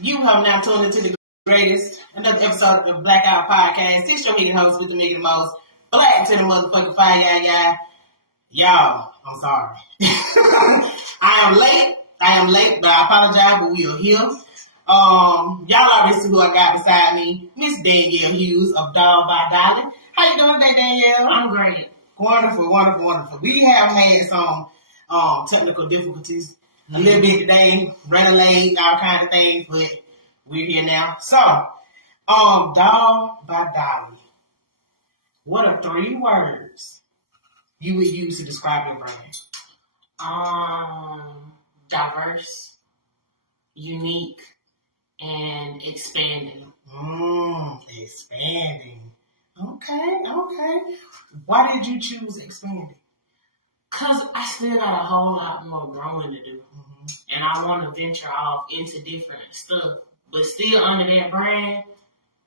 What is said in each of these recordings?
You have now tuned into the greatest, another episode of the Blackout Podcast. It's your meeting host with the nigga the most, black to the motherfucking fire, yeah. Y'all, I'm sorry. I am late, but I apologize, but we are here. Y'all already see who I got beside me, Miss Danielle Hughes of Dolly by Dolly. How you doing today, Danielle? I'm great. Wonderful. We have had some technical difficulties a little bit today, running late, all kind of things, but we're here now. So, Dolly by Dolly. What are 3 words you would use to describe your brand? Diverse, unique, and expanding. Expanding. Okay. Why did you choose expanding? Because I still got a whole lot more growing to do. And I want to venture off into different stuff. But still under that brand,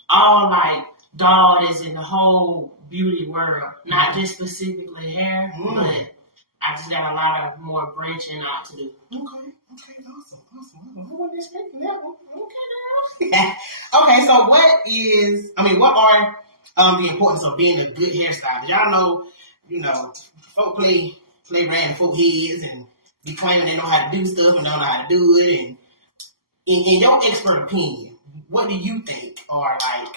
all like Dolly is in the whole beauty world. Not just specifically hair, but I just got a lot of more branching out to do. Okay, awesome. I wasn't expecting that one. Okay, girl. Okay, so what are the importance of being a good hairstylist? Y'all know, folk play around folk heads and be claiming they know how to do stuff and don't know how to do it. And in your expert opinion, what do you think are like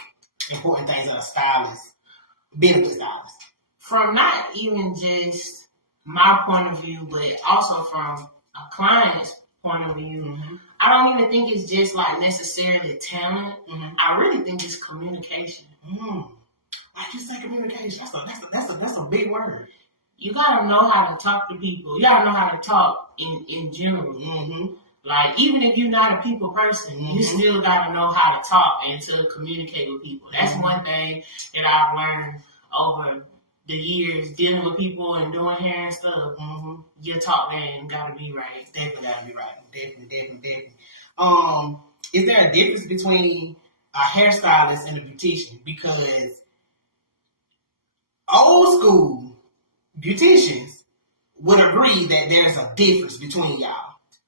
important things of a stylist, being a good stylist? From not even just my point of view, but also from a client's point of view, I don't even think it's just like necessarily talent. I really think it's communication. I just say communication. That's a big word. You gotta know how to talk to people. You gotta know how to talk in general. Like, even if you're not a people person, you still gotta know how to talk and to communicate with people. That's one thing that I've learned over the years dealing with people and doing hair and stuff. Your talk game gotta be right. Definitely gotta be right. Definitely. Is there a difference between a hairstylist and a beautician? Because old school beauticians would agree that there's a difference between y'all.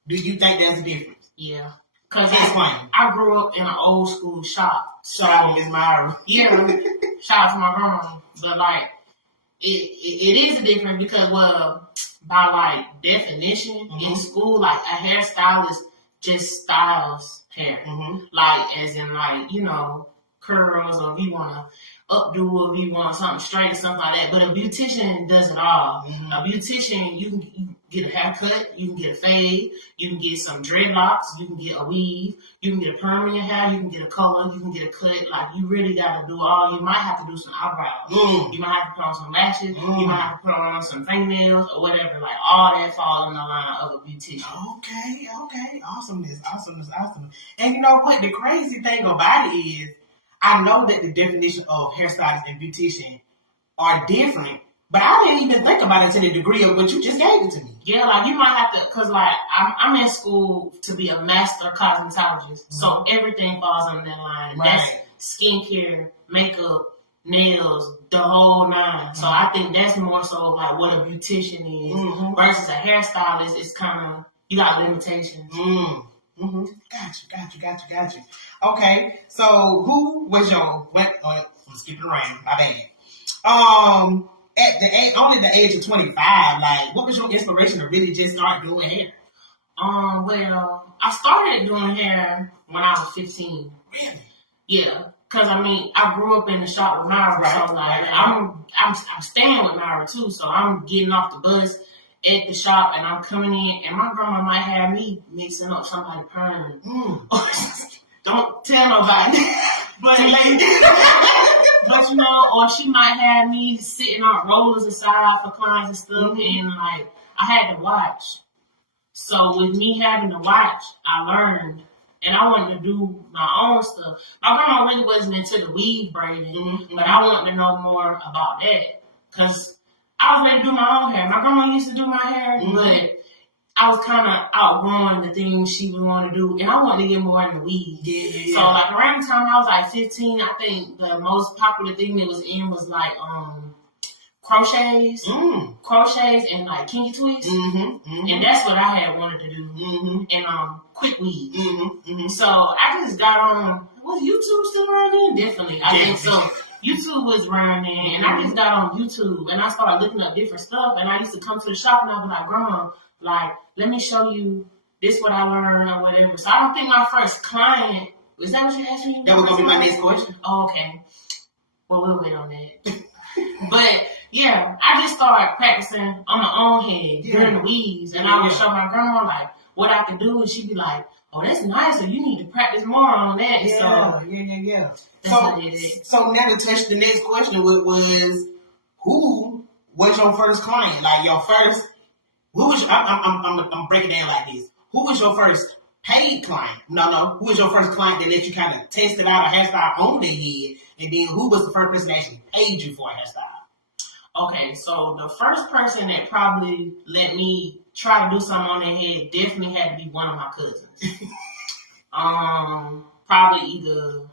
Do you think there's a difference? Yeah. Because I grew up in an old school shop. So, shout out to Miss Myra. Yeah. Shout out to my grandma. But, like, it is a difference because, well, by, like, definition, in school, like, a hairstylist just styles hair. Like, as in, like, curls, or if you want to updo, or if you want something straight, something like that. But a beautician does it all. A beautician, you can get a haircut, you can get a fade, you can get some dreadlocks, you can get a weave, you can get a perm in your hair, you can get a color, you can get a cut. Like, you really got to do all. You might have to do some eyebrows. You might have to put on some lashes. You might have to put on some fingernails or whatever. Like, all that falls in the line of a beautician. Okay. Awesomeness. And you know what? The crazy thing about it is, I know that the definition of hairstylist and beautician are different, but I didn't even think about it to the degree of what you just gave it to me. Yeah, like, you might have to, because, like, I'm in school to be a master cosmetologist, so everything falls under that line. Right. That's skincare, makeup, nails, the whole nine. So I think that's more so like what a beautician is versus a hairstylist. It's kind of, you got limitations. Gotcha. Okay, so who was your? I'm skipping around. My bad. At the age of 25, like, what was your inspiration to really just start doing hair? Well, I started doing hair when I was 15. Really? Yeah, because I grew up in the shop with Myra, so like I'm staying with Myra too, so I'm getting off the bus at the shop, and I'm coming in, and my grandma might have me mixing up somebody's perm. Don't tell nobody. But or she might have me sitting on rollers aside for clients and stuff, and like I had to watch. So with me having to watch, I learned, and I wanted to do my own stuff. My grandma really wasn't into the weave braiding, but I wanted to know more about that because I was ready to do my own hair. My grandma used to do my hair, but I was kind of outgrowing the things she would want to do, and I wanted to get more in the weave. Yeah. So, like, around the time I was, like, 15, I think the most popular thing that was in was, like, crochets and like kinky twists. And that's what I had wanted to do. And quick weave. So I just got on. Was YouTube still around then? Definitely. I think so. YouTube was around then, and I just got on YouTube and I started looking up different stuff. And I used to come to the shop and I'd be like, Grandma, like, let me show you this what I learned or whatever. So I don't think my first client, is that what you asked me? That was gonna be my next question. Oh, okay. Well, we'll wait on that. But yeah, I just started practicing on my own head during the weaves, and I would show my grandma like what I could do, and she'd be like, "Oh, that's nice. So you need to practice more on that." Yeah. That's so now to touch the next question was who was your first client? Like your first, who was? I'm breaking it down like this. Who was your first paid client? No. Who was your first client that let you kind of test it out a hairstyle on their head? And then who was the first person that actually paid you for a hairstyle? Okay, so the first person that probably let me try to do something on their head definitely had to be one of my cousins. Probably either,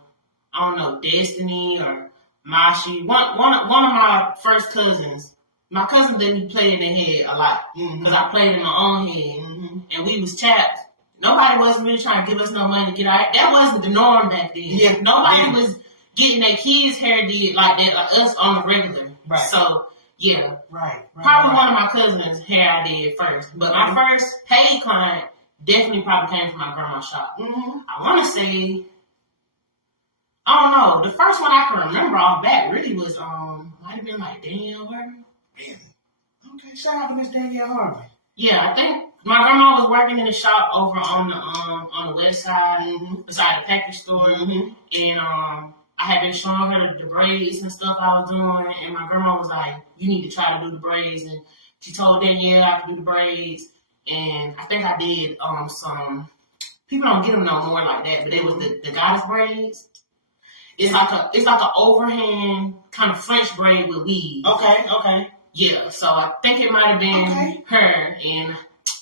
I don't know, Destiny or Mashi. One of my first cousins. My cousin let me play in their head a lot because I played in my own head, and we was tapped. Nobody wasn't really trying to give us no money to get out. That wasn't the norm back then. Yeah. Nobody was getting their kids' hair did like that, like us on the regular. Right. So, yeah. Right. Probably one of my cousins' hair I did first. But my first paid client definitely probably came from my grandma's shop. I want to say, I don't know. The first one I can remember off bat really was, might have been like Danielle Hughes. Really? Okay, shout out to Miss Danielle Hughes. Yeah, I think my grandma was working in the shop over on the west side, beside the package store, and I had been showing her the braids and stuff I was doing, and my grandma was like, "You need to try to do the braids," and she told Danielle I could do the braids, and I think I did some. People don't get them no more like that, but it was the goddess braids. It's like an overhand kind of French braid with weave. Okay. Yeah, so I think it might have been her, and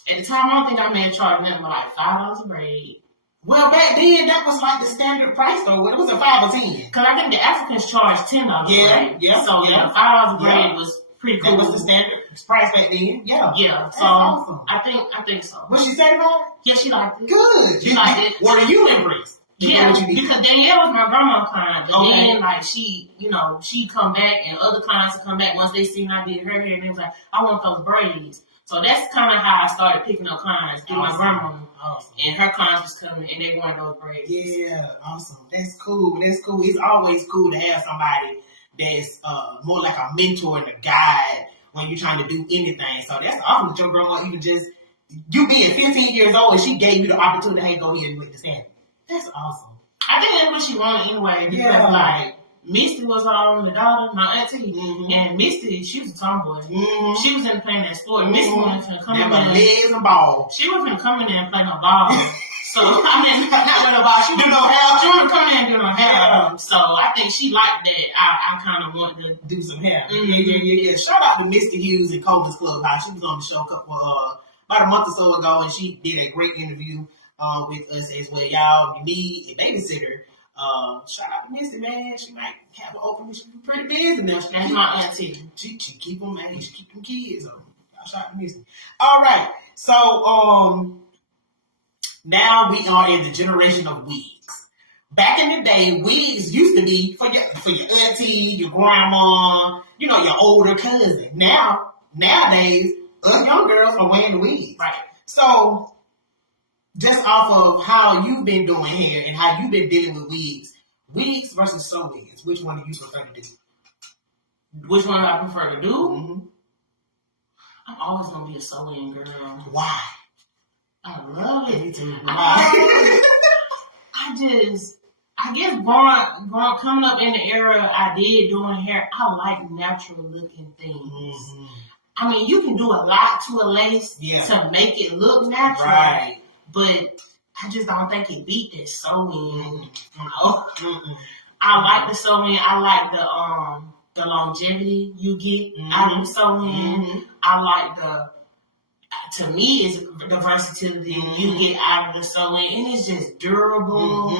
at the time, I don't think I may have charged them like $5 a braid. Well, back then, that was like the standard price, though. It was a 5 or 10. Because I think the Africans charged $10 a braid. Yeah. So, $5 a braid was pretty cool. That was the standard price back then. Yeah. Yeah, so awesome. I think so. Was she satisfied? Yeah, she liked it. Good. She liked it. Were you impressed? Yeah, because Danielle was my grandma's client. But then, like, she'd come back, and other clients would come back once they seen I did her hair, and they was like, I want those braids. So that's kind of how I started picking up clients through my grandma. Awesome. And her clients was coming, and they wanted those braids. Yeah, awesome. That's cool. It's always cool to have somebody that's more like a mentor and a guide when you're trying to do anything. So that's awesome that your grandma even just, you being 15 years old, and she gave you the opportunity to, hey, go ahead and make this happen. That's awesome. I think that's what she wanted anyway. Because, like, Misty was her only daughter, my auntie, and Misty, she was a tomboy. She was in playing that sport. Misty wasn't coming in there. Legs and balls. She wasn't coming in there and play no ball. So, I mean, not with no ball. She wasn't coming in and do no hair. So, I think she liked that. I kind of wanted to do some hair. Yeah. Shout out to Mr. Hughes and Coleman's Clubhouse. She was on the show about a month or so ago, and she did a great interview with us as well. Y'all, you need a babysitter. Shout out to Missy, man. She might have an opening. She's pretty busy now. That's my auntie. She keep them, man. She keep them kids. So, shout out to Missy. All right. So, now we are in the generation of wigs. Back in the day, wigs used to be for your auntie, your grandma, your older cousin. Nowadays, us young girls are wearing the wigs. Right. So, just off of how you've been doing hair and how you've been dealing with wigs versus sew wigs, which one do you prefer to do? Which one do I prefer to do? I'm always going to be a sewing girl. Why? I love it. Why? I guess growing coming up in the era I did doing hair, I like natural looking things. I mean, you can do a lot to a lace to make it look natural. Right. But I just don't think it beat this sewing. I like the sewing. I like the longevity you get out of the sewing. I like to me, it's the versatility you get out of the sewing, and it's just durable,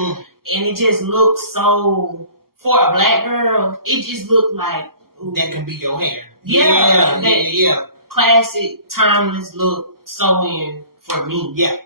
and it just looks so. For a black girl, it just looked like that can be your hair. Yeah. Classic, timeless look sew-in for me. Yeah.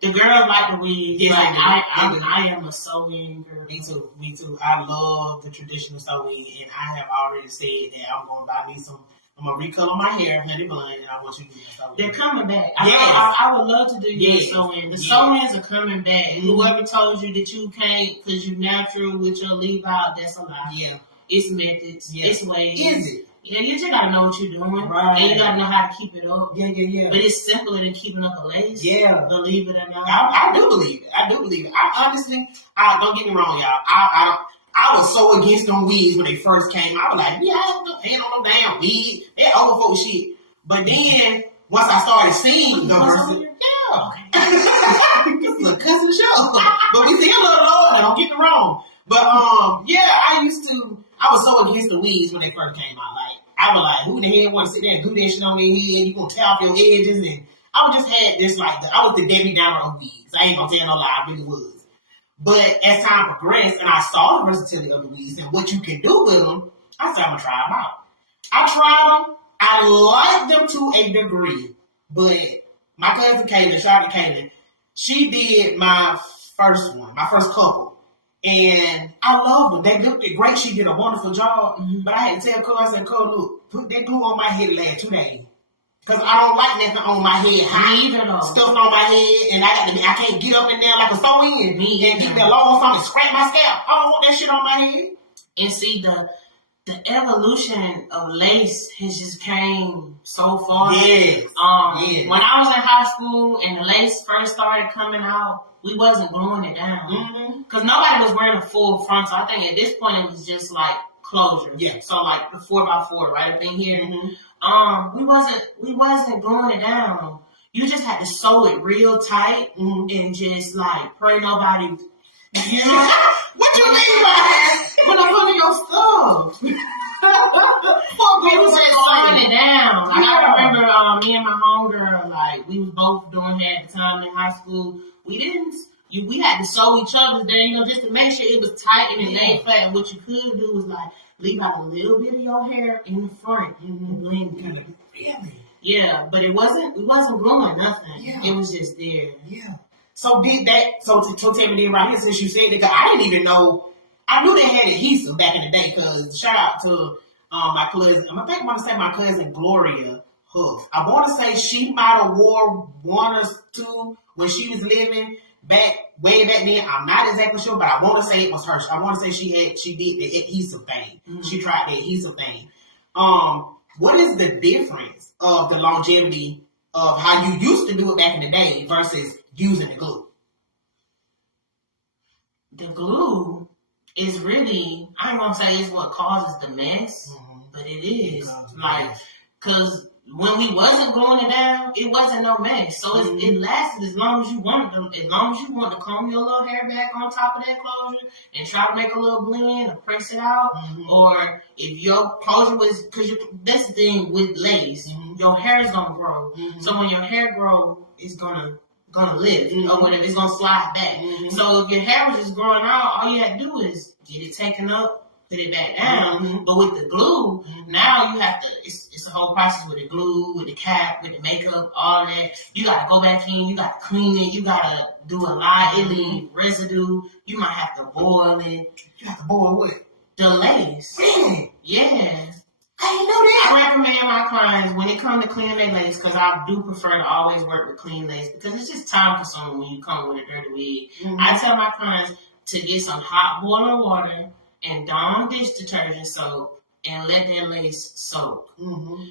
The girls like the wig. Yeah, like, I am a sew-in girl. Me too. I love the traditional sewing, and I have already said that I'm gonna buy me some. I'm gonna recolor my hair, honey blonde, and I want you to do the sewing. They're coming back. Yes. I would love to do your sewing. The sew-ins are coming back. Whoever told you that you can't because you natural with your leave out, that's a lie. Yeah. It's methods. Yeah. It's ways. Is it? Yeah, you just gotta know what you're doing. Right. And you gotta know how to keep it up. Yeah. But it's simpler than keeping up a lace. Yeah. Believe it or not. I do believe it. I honestly, don't get me wrong, y'all. I was so against them wigs when they first came. I was like, yeah, I don't know, paying on no damn wigs. They're old folk shit. But then, once I started seeing them, look, cousin the show. But we still love the Lord, don't get me wrong. But, I was so against the wigs when they first came out. Like, I was like, who the hell want to sit there and do that shit on their head? You gonna tear off your edges? And I just had this, like, I was the Debbie Downer of wigs. I ain't gonna tell no lie, I really was. But as time progressed and I saw the versatility of the wigs and what you can do with them, I said, I'm gonna try them out. I tried them. I liked them to a degree. But my cousin Kaylin, shout out to Kaylin, she did my first one, my first couple. And I love them. They looked great. She did a wonderful job. But I had to tell Cole, I said, Cole, look, put that glue on my head the last 2 days. Because I don't like nothing on my head. Stuff on my head. And I can't get up in there like a sew-in. And get me a long time and scratch my scalp. I don't want that shit on my head. And see, the evolution of lace has just came so far. Yes. When I was in high school and the lace first started coming out, we wasn't gluing it down. Because nobody was wearing a full frontal. I think at this point it was just like closure. Yeah. So like the 4x4 right up in here. We wasn't gluing it down. You just had to sew it real tight and just like pray nobody. You know? What you mean by that? When I put in your stuff. People just slowing it down. Like, I remember me and my homegirl, like, we was both doing hair at the time in high school. We had to sew each other's there, just to make sure it was tight and it laid flat. And what you could do was, like, leave out a little bit of your hair in the front and blend it. Really? Yeah, but we wasn't gluing nothing. Yeah. It was just there. Yeah. So tell me then right here, since you said that, because I didn't even know, I knew they had adhesive back in the day, because shout out to my cousin, I think I'm going to say my cousin Gloria Huff. I want to say she might have wore 1 or 2 when she was living way back then. I'm not exactly sure, but I want to say it was her. I want to say she did the adhesive thing. She tried the adhesive thing. What is the difference of the longevity of how you used to do it back in the day versus using the glue? The glue is really, I ain't gonna say it's what causes the mess, but it is. Cause when we wasn't gluing it down, it wasn't no mess. So it lasted as long as you wanted to. As long as you want to comb your little hair back on top of that closure and try to make a little blend or press it out, or if your closure was, because that's the thing with lace, your hair is gonna grow. So when your hair grows, it's gonna lift, or whatever, it's gonna slide back. So if your hair was just growing out, all you had to do is get it taken up, put it back down. But with the glue, now you have to, it's a whole process with the glue, with the cap, with the makeup, all that. You gotta go back in, you gotta clean it, you gotta do a lot, it leave residue, you might have to boil it. You have to boil what? The lace. Really? Yeah. I didn't know that. I recommend my clients, when it comes to cleaning their lace, because I do prefer to always work with clean lace, because it's just time consuming when you come with a dirty wig. I tell my clients to get some hot boiling water and Dawn dish detergent soap and let that lace soak.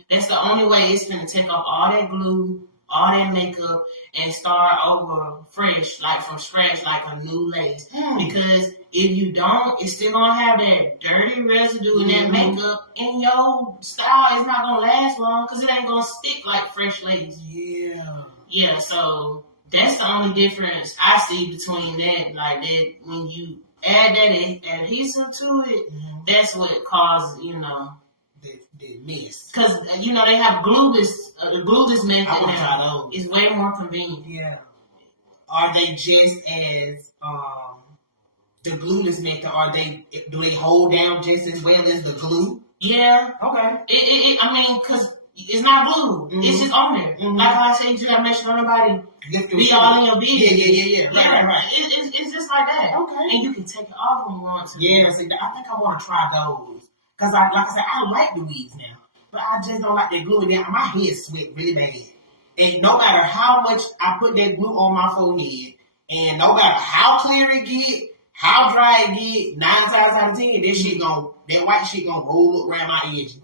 That's the only way it's going to take off all that glue, all that makeup, and start over fresh, like from scratch, like a new lace. Because if you don't, it's still going to have that dirty residue and that makeup, and your style is not going to last long because it ain't going to stick like fresh lace. Yeah, so that's the only difference I see between that. Like that, when you add that adhesive to it, that's what causes, the mess. Because, they have glueless, the glueless method now. It's way more convenient. Yeah. Are they just as, the glueless method, do they hold down just as well as the glue? Yeah. Okay. I mean, because it's not glue. Mm-hmm. It's just on there. Mm-hmm. Like I said, you just gotta make sure nobody be all in your business. Yeah. Right. It's just like that. Okay. And you can take it off when you want to. Yeah, see, I think I want to try those. Because, like I said, I like the wigs now. But I just don't like that glue. And my head sweat really bad. And no matter how much I put that glue on my forehead, and no matter how clear it get, how dry it get, 9 times out of 10, that white shit gonna roll up around my edges.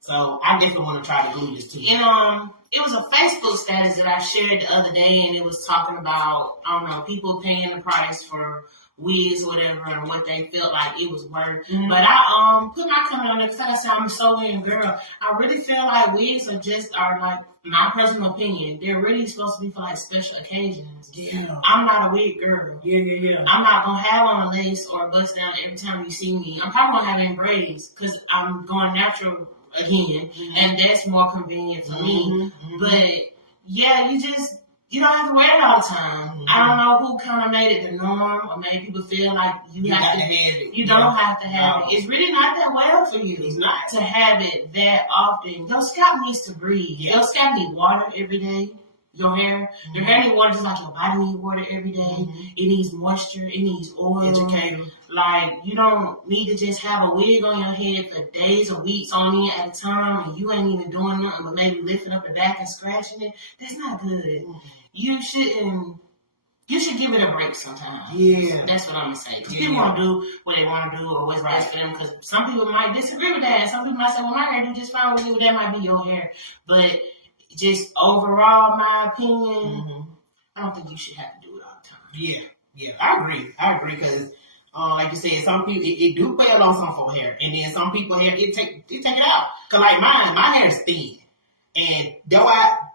So I definitely want to try to glue this too. And it was a Facebook status that I shared the other day, and it was talking about, I don't know, people paying the price for wigs, whatever, and what they felt like it was worth. Mm-hmm. But I put my comment on it because I said I'm a sew-in girl. I really feel like wigs are like, my personal opinion, they're really supposed to be for like special occasions. Yeah. I'm not a wig girl. Yeah. I'm not gonna have on a lace or a bust down every time you see me. I'm probably gonna have in braids because I'm going natural again, and that's more convenient for me. But yeah, you don't have to wear it all the time. I don't know who kind of made it the norm or made people feel like you have to have it. You don't have to have it. It's really not that well for you to have it that often. Your scalp needs to breathe. Your scalp needs water every day. Your hair needs water just like your body needs water every day. It needs moisture. It needs oil. Educator. Like, you don't need to just have a wig on your head for days or weeks on end at a time, and you ain't even doing nothing but maybe lifting up the back and scratching it. That's not good. You should give it a break sometimes. Yeah. That's what I'm going to say. Because people want to do what they want to do or what's best for them. Because some people might disagree with that. And some people might say, well, my hair do just fine with you. That might be your hair. But just overall, my opinion, I don't think you should have to do it all the time. Yeah. I agree. Because, like you said, some people, it do fail on some folks' hair. And then some people hair, it take it out. Because like mine, my hair is thin. And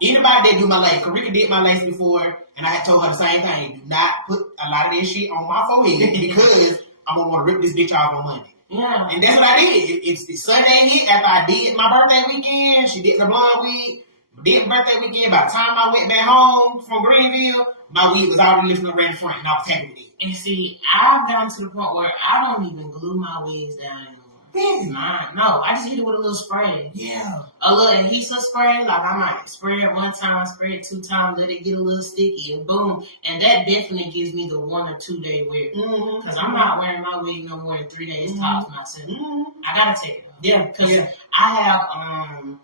anybody that do my lace, Karika did my lace before, and I had told her the same thing. Do not put a lot of this shit on my forehead because I'm going to want to rip this bitch off on Monday. Yeah. And that's what I did. It's the Sunday hit after I did my birthday weekend. She did the blonde wig. Did my birthday weekend. By the time I went back home from Greenville, my wig was already lifting up around the front, and I was happy with it. And see, I've gotten to the point where I don't even glue my wigs down anymore. Really? No, I just hit it with a little spray. Yeah. A little adhesive spray, like I might spray it one time, spray it 2 times, let it get a little sticky, and boom. And that definitely gives me the 1 or 2 day wear. Because I'm not wearing my wig no more than 3 days tops myself. I gotta take it off. Yeah. Because I have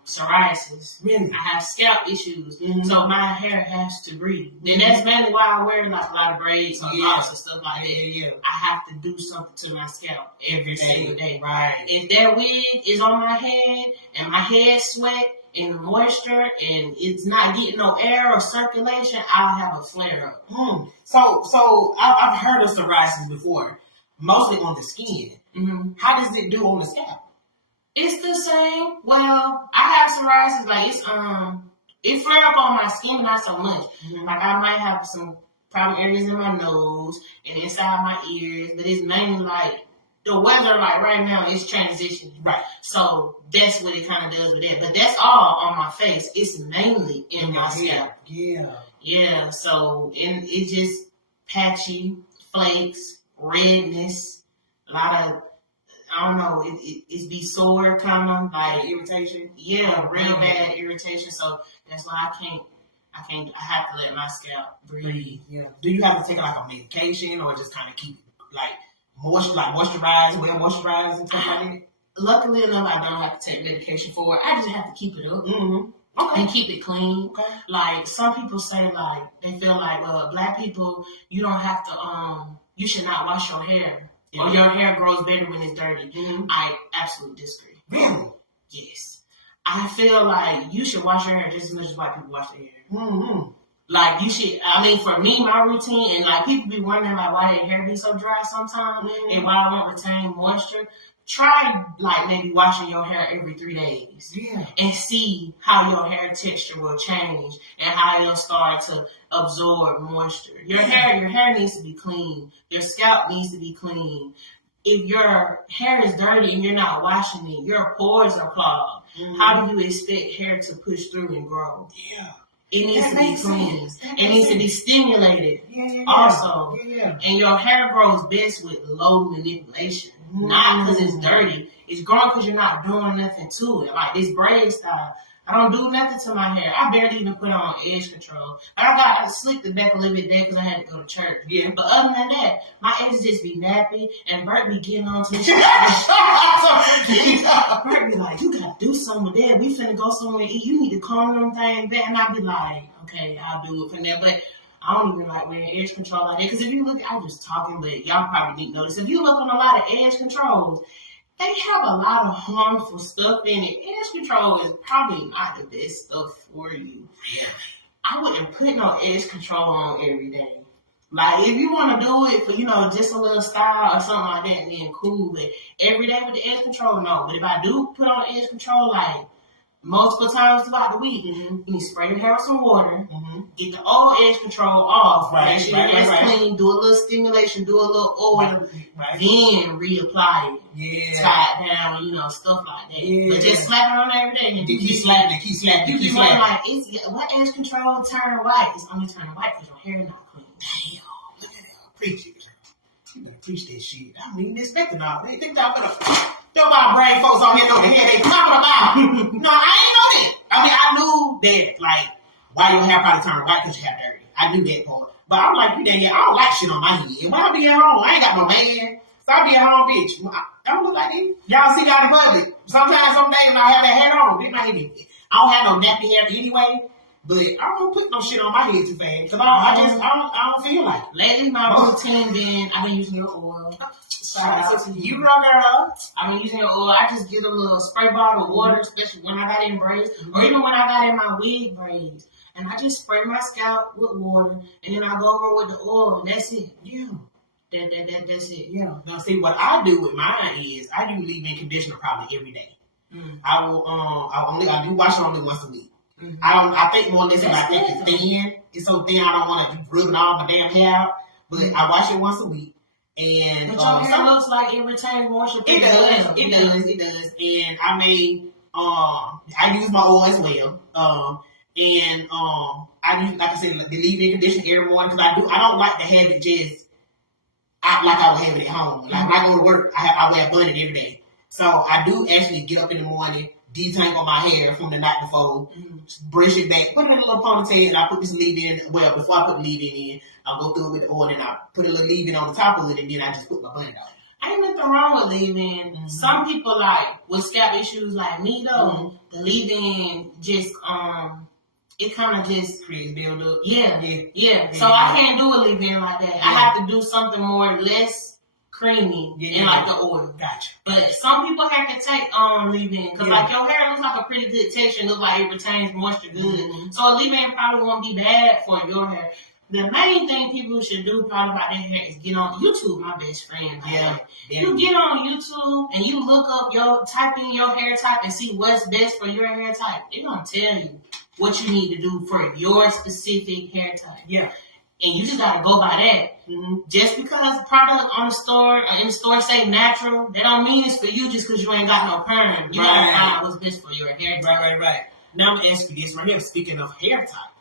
psoriasis. Really? I have scalp issues. So my hair has to breathe. And that's mainly why I wear like a lot of braids and locs and stuff like that. Yeah. I have to do something to my scalp every single day. Right. If that wig is on my head and my head sweat and the moisture and it's not getting no air or circulation, I'll have a flare up. So I've heard of psoriasis before, mostly on the skin. How does it do on the scalp? It's the same. Well, I have psoriasis. Like it flare up on my skin, but not so much. Like I might have some problem areas in my nose and inside my ears, but it's mainly like the weather. Like right now, it's transitioning. Right. So that's what it kind of does with it. But that's all on my face. It's mainly in my scalp. Yeah. So and it's just patchy, flakes, redness, a lot of. I don't know, it be sore kind of like irritation. Yeah, real bad irritation. So that's why I have to let my scalp breathe. Yeah. Do you have to take like a medication or just kind of keep like moisturize, well moisturized and stuff like that? Luckily enough, I don't have to take medication for it. I just have to keep it up. Okay. And keep it clean. Okay. Like some people say like they feel like black people, you don't have to you should not wash your hair. Or your hair grows better when it's dirty. I absolutely disagree. Really? Yes. I feel like you should wash your hair just as much as white people wash their hair. Like you should, I mean, for me, my routine, and like people be wondering like why their hair be so dry sometimes and why I won't retain moisture. Try like maybe washing your hair every 3 days. Yeah. And see how your hair texture will change and how it'll start to absorb moisture. Your hair needs to be clean. Your scalp needs to be clean. If your hair is dirty and you're not washing it, your pores are clogged. How do you expect hair to push through and grow? Yeah. It needs to be clean. It needs to be stimulated also. And your hair grows best with low manipulation. Not because it's dirty. it's growing because you're not doing nothing to it. Like this braid style, I don't do nothing to my hair. I barely even put on edge control. I slicked the back a little bit there because I had to go to church. Yeah. But other than that, my edges just be nappy, and Bert be getting on to the shit. Bert be like, you gotta do something with that. We finna go somewhere and eat. You need to calm them things back. And I be like, okay, I'll do it from there. But I don't even like wearing edge control like that. Because if you look, I'm just talking, but y'all probably didn't notice. If you look on a lot of edge controls, they have a lot of harmful stuff in it. Edge control is probably not the best stuff for you. I wouldn't put no edge control on every day. Like, if you want to do it for, just a little style or something like that, then cool. But every day with the edge control, no. But if I do put on edge control, like, multiple times throughout the week, you need to spray your hair with some water, get the old edge control off, make sure your hair's clean, do a little stimulation, do a little oil, then reapply it. Yeah. Tie it down, stuff like that. Yeah. But just slap it on every day. And keep slapping. You keep like, what edge control turn white? It's only turning white because your hair not clean. Damn. Look at that. Preach it. You better preach that shit. I don't even expect it already. Think y'all gonna throw my brain folks on here over here. They talking about. No, I ain't know that. I mean, I knew that, like, why your hair probably turned white because you have dirty. I knew that part. But I'm like, I don't like shit on my head. When I be at home, I ain't got no man. So I be at home, bitch. I don't look like this. Y'all see that in public. Sometimes, some days, I have that hair on. I don't have no nappy hair anyway. But I don't put no shit on my head too fast. Because I don't feel like it. Lately, my routine I've been using your oil. Shout out to you, girl. I've been using your oil. I just get a little spray bottle of water, especially when I got in braids, or even when I got in my wig braids. And I just spray my scalp with water, and then I go over with the oil, and that's it. Yeah. That's it. Yeah. Now, see, what I do with mine is I do leave-in conditioner probably every day. I will. I do wash it only once a week. I think more or less I think it's thin. It's so thin I don't want to be rubbing all my damn hair out. But I wash it once a week. And but your hair looks like it retains moisture. It does. And I use my oil as well. I use, like I said, the leave-in conditioner every morning because I don't like to have it just like I would have it at home. Like when I go to work, I wear a bun every day. So I do actually get up in the morning, detangle my hair from the night before, brush it back, put it in a little ponytail, and I put this leave-in. Well, before I put the leave-in in, I'll go through it with the oil, and I put a little leave-in on the top of it, and then I just put my bun on. Ain't nothing wrong with leave-in. Some people, like, with scalp issues like me, though, the leave-in just, it kind of just creates build-up. Yeah. So I can't do a leave-in like that. Yeah. I have to do something less creamy and like the oil. Gotcha. But some people have to take leave-in because like your hair looks like a pretty good texture. It looks like it retains moisture good. So a leave-in probably won't be bad for your hair. The main thing people should do probably about their hair is get on YouTube. My best friend. You get on YouTube and you look up type in your hair type and see what's best for your hair type. They're gonna tell you what you need to do for your specific hair type. Yeah. And you just gotta go by that. Just because the product on the store in the store say natural, that don't mean it's for you just because you ain't got no perm. You gotta find out what's best for your hair type. Right. Now I'm gonna ask you this right here. Speaking of hair type,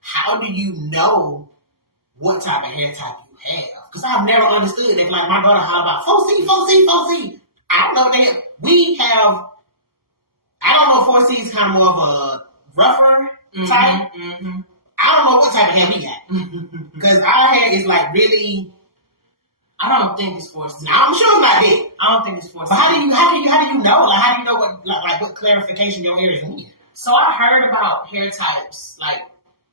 how do you know what type of hair type you have? Because I've never understood it. Like my brother, how about 4C? I don't know that we have. I don't know if 4C is kind of more of a rougher type. I don't know what type of hair we got. Because our hair is like really. I don't think it's 4C. I'm sure it's not it. I don't think it's 4C. But how do you know? Like how do you know what clarification your hair is in? So I heard about hair types like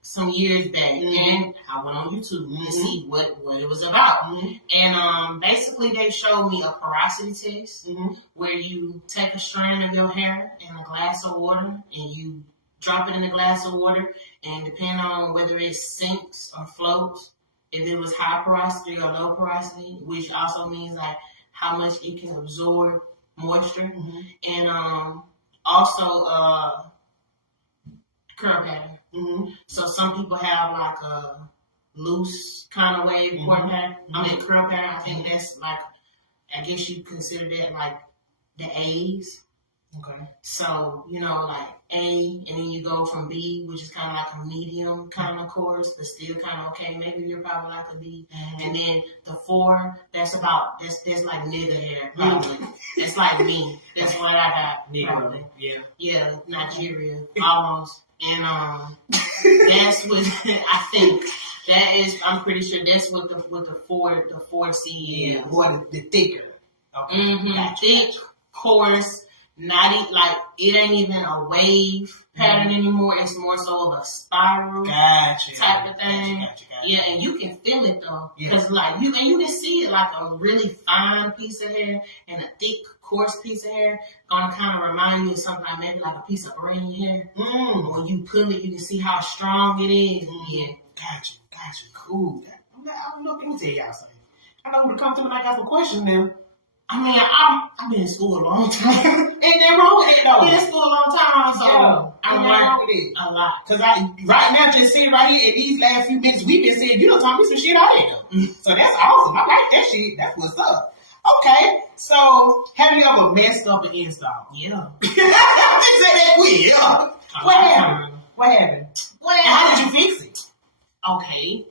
some years back, and I went on YouTube to see what it was about. And basically they showed me a porosity test where you take a strand of your hair in a glass of water and you drop it in a glass of water, and depending on whether it sinks or floats, if it was high porosity or low porosity, which also means like how much it can absorb moisture, and also curl pattern. So some people have like a loose kind of wave curl pattern. Curl pattern. I think that's like, I guess you consider that like the A's. Okay. So, like A, and then you go from B, which is kind of like a medium kind of course, but still kind of okay. Maybe you're probably like a B. And then the 4, that's like nigga hair, probably. That's like me. That's what I got, probably. Yeah. Yeah, Nigeria, almost. And that's what I think. That is, I'm pretty sure that's what the 4C is. Yeah, more the thicker. Okay. Gotcha. Thick, coarse. Not like it ain't even a wave pattern anymore. It's more so of a spiral type of thing. Gotcha. Yeah, and you can feel it though, because like you can see it like a really fine piece of hair and a thick, coarse piece of hair gonna kind of remind you of something like maybe like a piece of braid in your hair. When you pull it, you can see how strong it is. Yeah, gotcha. Cool. Let me tell y'all something. I know who to come to when I got some questions now. I mean, I've been in school a long time. Ain't that wrong with it though? I've been in school a long time, so I learned a lot. Cause right now, just sitting right here in these last few minutes, we've been saying, you done taught me some shit already though. So that's awesome. I like that shit. That's what's up. Okay, so have you ever messed up an install? Yeah. Say that quick. What happened? And how did you fix it? Okay.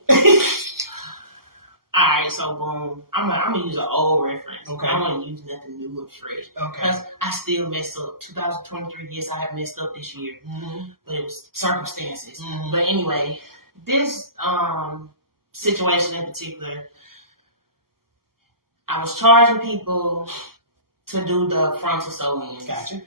Alright, so boom. I'm gonna use an old reference. Okay. I'm gonna use nothing new or fresh. Okay. Because I still mess up. 2023, yes, I have messed up this year. But it was circumstances. But anyway, this situation in particular, I was charging people to do the frontal sew-ins. Gotcha.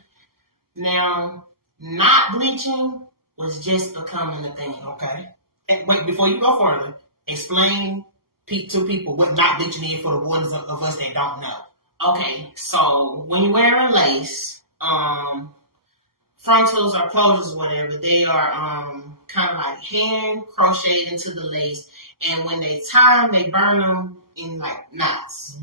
Now, not bleaching was just becoming a thing. Okay. And wait, before you go further, explain to people what not bleaching is for the ones of us that don't know. Okay, so when you're wearing lace, frontals or closures, whatever, they are kind of like hand crocheted into the lace, and when they tie them, they burn them in like knots.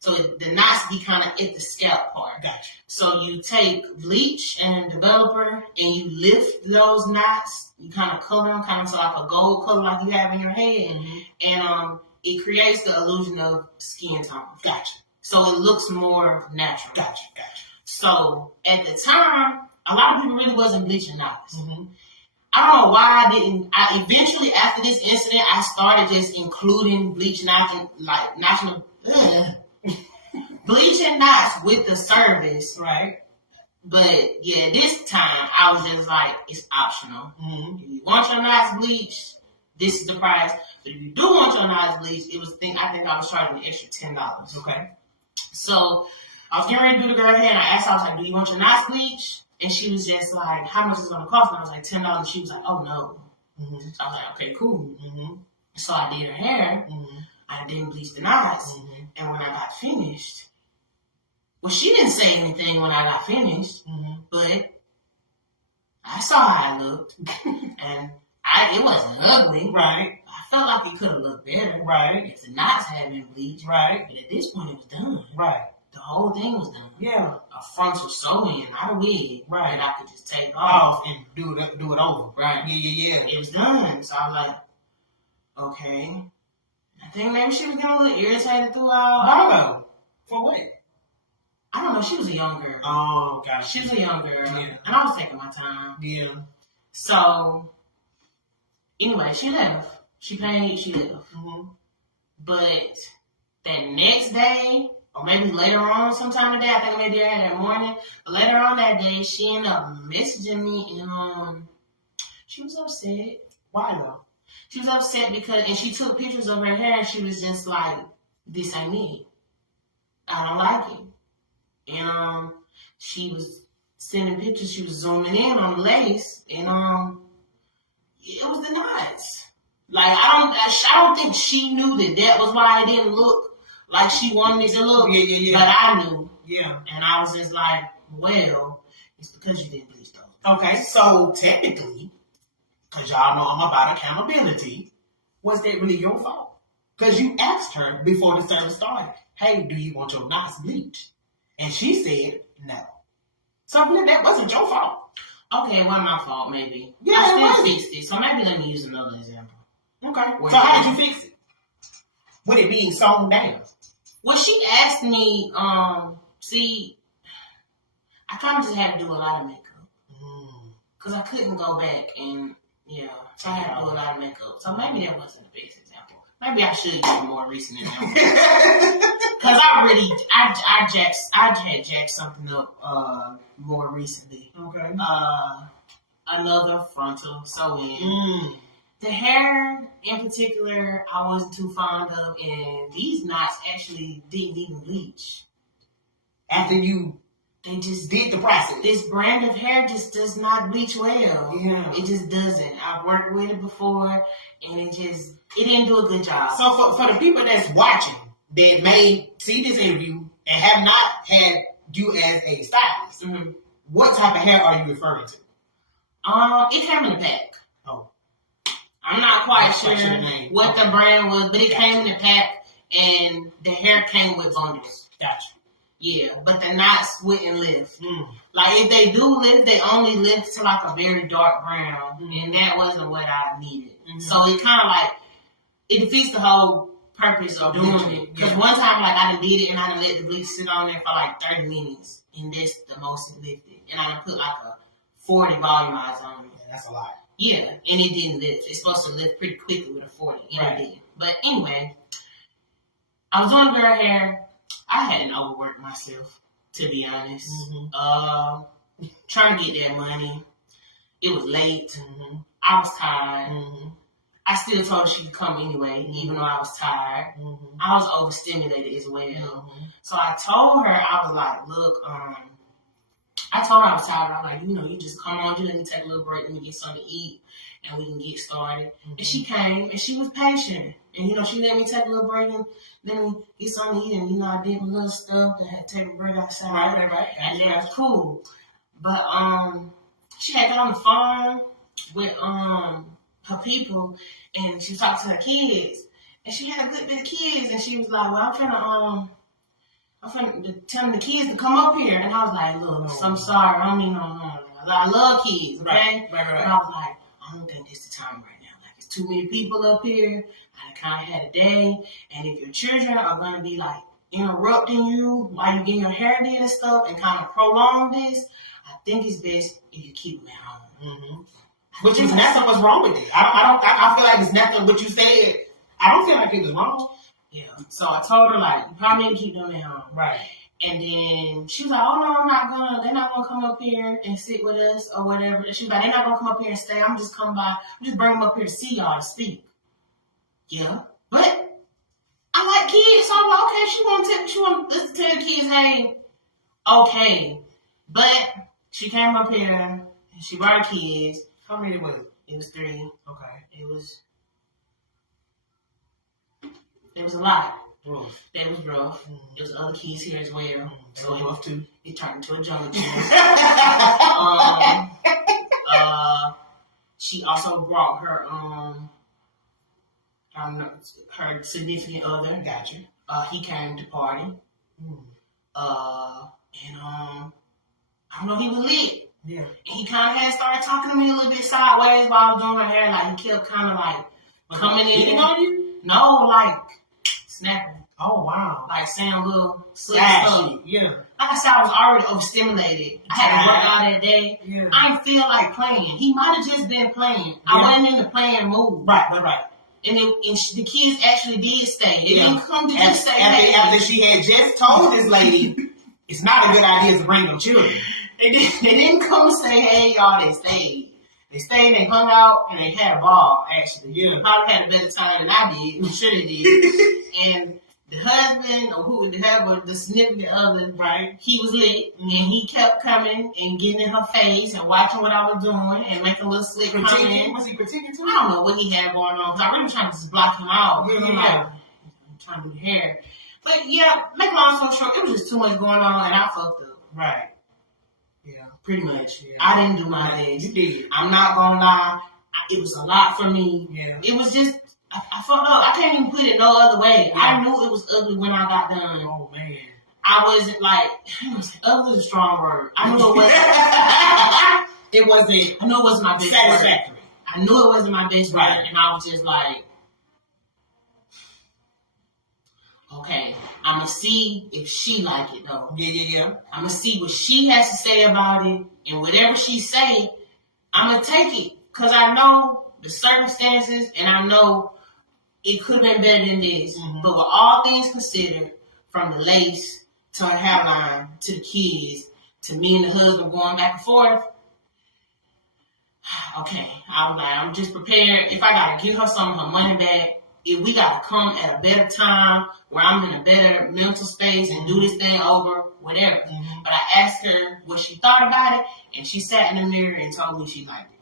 So the knots be kind of at the scalp part. Gotcha. So you take bleach and developer and you lift those knots. You kind of color them kind of like a gold color like you have in your head. And it creates the illusion of skin tone. Gotcha. So it looks more natural. Gotcha. So at the time, a lot of people really wasn't bleaching knots. I don't know why I didn't. Eventually, after this incident, I started just including bleach knots, bleaching knots with the service. Right. But yeah, this time I was just like, it's optional. If you want your knots bleached, this is the price. But if you do want your knots bleached, I think I was charging an extra $10. Okay. So I was getting ready to do the girl hair, and I asked her, I was like, do you want your knots bleached? And she was just like, how much is it going to cost? And I was like, $10. She was like, oh no. So I was like, okay, cool. So I did her hair. I didn't bleach the knots. And when I got finished, well, she didn't say anything when I got finished, but I saw how I looked. And it wasn't ugly. Right. I felt like it could have looked better. Right. If the knots had been bleached. Right. But at this point, it was done. Right. The whole thing was done. Yeah. A frontal sew-in, not a wig. Right. That I could just take off and do it over. Right. Yeah. It was done. So I was like, okay. I think maybe she was getting a little irritated throughout. No. For what? I don't know. She was a young girl. Oh, gosh. She was a young girl. Yeah. And I was taking my time. Yeah. So, anyway, she left. She paid, she left. But that next day, or maybe later on sometime today, I think maybe that morning, but later on that day, she ended up messaging me and she was upset. Why though? She was upset because, and she took pictures of her hair and she was just like, this ain't me. I don't like it. And she was sending pictures, she was zooming in on the lace, and it was the knots. Like, I don't think she knew that was why it didn't look like she wanted it to look. Yeah. But I knew. Yeah. And I was just like, well, it's because you didn't bleach those. Okay, so technically, because y'all know I'm about accountability, was that really your fault? Because you asked her before the service started, hey, do you want your knots bleached? And she said no. So that wasn't your fault. Okay, it wasn't my fault, maybe. Yeah, I still fixed it, so maybe let me use another example. Okay. So how did you fix it? With it being sewn down? Well, she asked me, see, I kind of just had to do a lot of makeup. Because I couldn't go back and, so I had to do a lot of makeup. So maybe that wasn't the best example. Maybe I should get a more recent example. Because I had jacked something up more recently. Okay. Another frontal sew-in. The hair in particular, I wasn't too fond of, and these knots actually didn't even bleach. After they just did the process. This brand of hair just does not bleach well. Yeah. It just doesn't. I've worked with it before, and it didn't do a good job. So for the people that's watching, that may see this interview and have not had you as a stylist, what type of hair are you referring to? It came in the pack. Oh. I'm not quite sure what the brand was, but it came in the pack, and the hair came with bundles. Gotcha. Yeah, but the knots wouldn't lift. Like, if they do lift, they only lift to like a very dark brown, and that wasn't what I needed. So it kind of like, it defeats the whole purpose of doing it. Because one time, like, I done did it, and I done let the bleach sit on there for like 30 minutes, and that's the most it lifted. And I done put like a 40 volumizer on it. Yeah, that's a lot. Yeah, and it didn't lift. It's supposed to lift pretty quickly with a 40, and it didn't. But anyway, I was doing girl hair. I hadn't overworked myself, to be honest. Trying to get that money. It was late. I was tired. I still told her she could come anyway, even though I was tired. I was overstimulated as well. So I told her, I was like, look, I told her I was tired. I was like, you just come on, let me take a little break, let me get something to eat, and we can get started. And she came, and she was patient. And, she let me take a little break and then get something to eat. And, I did my little stuff. I had to take a break outside. Right. And it was cool. But she had got on the phone with her people, and she talked to her kids. And she had a good bit of kids. And she was like, well, I'm trying to tell the kids to come up here. And I was like, look, I'm sorry. I don't mean no harm. I love kids, okay? Right. And I was like, I don't think this is the time right now. Like, it's too many people up here. I kind of had a day, and if your children are going to be like interrupting you while you're getting your hair done and stuff and kind of prolong this, I think it's best if you keep them at home. Which is nothing was wrong with it. I feel like it's nothing what you said. I don't feel like it was wrong. Yeah. So I told her, like, you probably need to keep them at home. Right. And then she was like, oh no, they're not gonna come up here and sit with us or whatever. And she was like, they're not gonna come up here and stay. I'm just bring them up here to see y'all to speak. Yeah, but I like kids, so I'm like, okay, she want to listen to the kids, hey, okay. But she came up here and she brought her kids. How many was it? It was 3. Okay. It was a lot. Rough. That was rough. There was other kids here as well. So it was too. It turned into a jungle gym. She also brought her her significant other. Gotcha. He came to party. And I don't know if he was lit. Yeah. And he kind of had started talking to me a little bit sideways while I was doing her hair. Like, he kept kind of like coming in. Did he know you? No, like snapping. Oh, wow. Like saying a little slick stuff. Yeah. Like I said, I was already overstimulated. I had to work all that day. Yeah. I didn't feel like playing. He might have just been playing. Yeah. I wasn't in the playing mood. Right. And the kids actually did stay. They didn't come to just stay. After she had just told this lady, it's not a good idea to bring them children. They didn't come and say, hey, y'all, they stayed. They stayed, they hung out, and they had a ball, actually. Yeah. They probably had a better time than I did. I'm sure they did. And the husband, or whoever, the significant other, right, he was lit, and he kept coming and getting in her face and watching what I was doing and making a little slick comment. Was he critiquing too? I don't know what he had going on, because I really was trying to just block him out. Yeah. I'm trying to do the hair. But yeah, make a long story short, it was just too much going on, and I fucked up. Right. Yeah, pretty much. Yeah. I didn't do my best. You did. I'm not gonna lie. It was a lot for me. Yeah. It was just, I fucked up. I can't even put it no other way. Yeah. I knew it was ugly when I got done. Oh, man. I wasn't like, ugly is a strong word. I knew it wasn't. I knew it wasn't my best satisfactory. Work. I knew it wasn't my best right. work, and I was just like, okay, I'm gonna see if she like it though. Yeah. I'm gonna see what she has to say about it, and whatever she say, I'm gonna take it because I know the circumstances, and I know it could have been better than this. Mm-hmm. But with all things considered, from the lace to her hairline to the kids to me and the husband going back and forth. Okay, I'm just prepared. If I gotta give her some of her money back, if we gotta come at a better time where I'm in a better mental space and do this thing over, whatever. Mm-hmm. But I asked her what she thought about it, and she sat in the mirror and told me she liked it.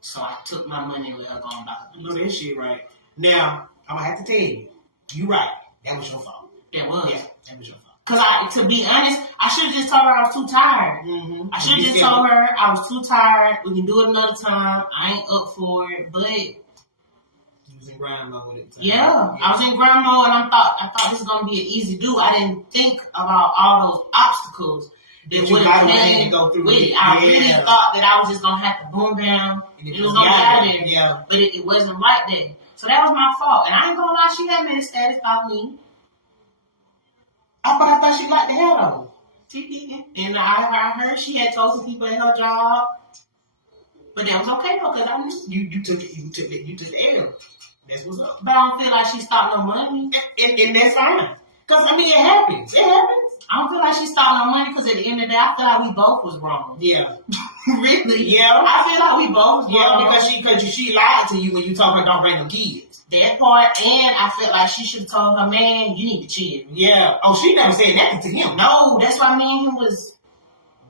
So I took my money and let her go on about it. You know this shit right. Now, I'm gonna have to tell you, you right. That was your fault. That was. Yeah, that was your fault. Because to be honest, I should have just told her I was too tired. Mm-hmm. I should have just told her I was too tired. We can do it another time. I ain't up for it. But you was in grind mode at the time. Yeah, I was in grind mode, and I thought this was gonna be an easy do. I didn't think about all those obstacles that would have came with it. I really thought that I was just gonna have to boom down. It was gonna get out of there. Yeah. But it wasn't like that. So that was my fault. And I ain't gonna lie, she had made a status about me. I thought she liked the hair though. And I heard she had told some people at her job. But that was okay though, because I knew. You took the L. That's what's up. But I don't feel like she stopped no money. And that's fine. Because, I mean, it happens. It happens. I don't feel like she stopped no money because at the end of the day, I feel like we both was wrong. Yeah. Really? Yeah. I feel like we both was wrong. Yeah, because she lied to you when you told her don't bring no kids. That part, and I felt like she should have told her man, you need to chill. Yeah. Oh, she never said nothing to him. No, that's why me and him was.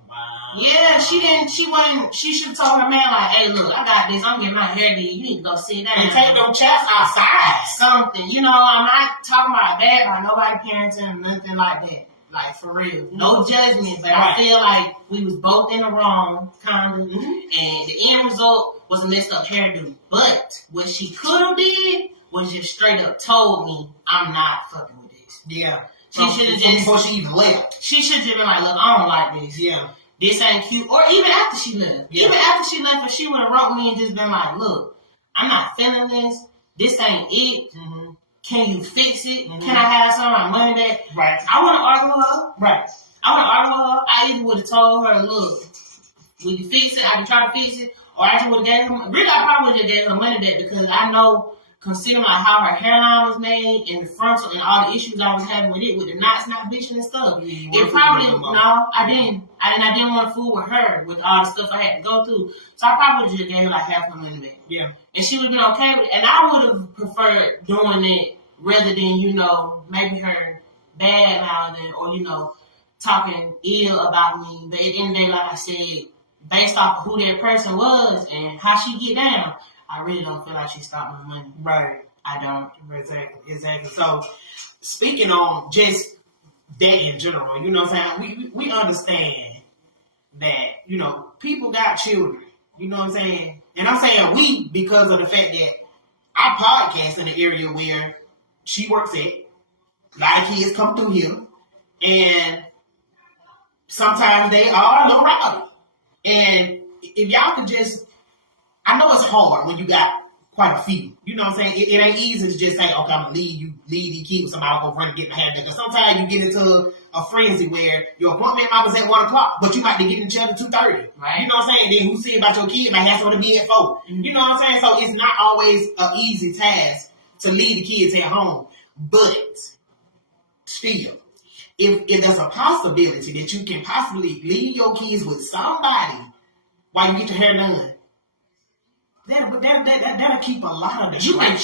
Wow. Yeah, she should have told her man, like, hey, look, I got this. I'm getting my hair did. You need to go sit down. And take them chaps outside. Something. You know, I'm not talking about that, about nobody parenting or nothing like that. Like, for real. No judgment, but right. I feel like we was both in the wrong, kind of. Mm-hmm. And the end result was a messed up hairdo. But what she could have did was just straight up told me, I'm not fucking with this. Yeah. She should have just... Before she even left. She should have been like, look, I don't like this. Yeah. This ain't cute. Or even after she left. Yeah. Even after she left, if she would have wrote me and just been like, look, I'm not feeling this. This ain't it. Mm-hmm. Can you fix it? Mm-hmm. Can I have some of my money back? Right. I want to argue with her. Right. I want to argue with her. I even would have told her, look, we can fix it. I can try to fix it. Or I just would have gave her, really, I probably would have gave her money back because I know, considering like how her hairline was made and the frontal and all the issues I was having with it, with the knots not bitching and stuff. It probably, no, I didn't want to fool with her with all the stuff I had to go through. So I probably just gave her like half her money back. Yeah. And she would have been okay with it. And I would have preferred doing it rather than, you know, maybe her bad mouthing or, you know, talking ill about me. But at the end of the day, like I said, based off of who that person was and how she get down, I really don't feel like she stopped my money. Right. I don't. Exactly. So, speaking on just that in general, you know what I'm saying? We understand that, you know, people got children. You know what I'm saying? And I'm saying we because of the fact that I podcast in the area where she works at. A lot of kids come through here. And sometimes they are a little rowdy. And if y'all could just... I know it's hard when you got quite a few. You know what I'm saying? It ain't easy to just say, okay, I'm going to leave these kids with somebody go run and get my hair done. Because sometimes you get into a frenzy where your appointment might was at 1 o'clock, but you might be getting each other 2:30. Right. You know what I'm saying? Then who see about your kid might have something to be at 4. Mm-hmm. You know what I'm saying? So it's not always an easy task to leave the kids at home. But still, if there's a possibility that you can possibly leave your kids with somebody while you get your hair done, that'll keep a lot of the You can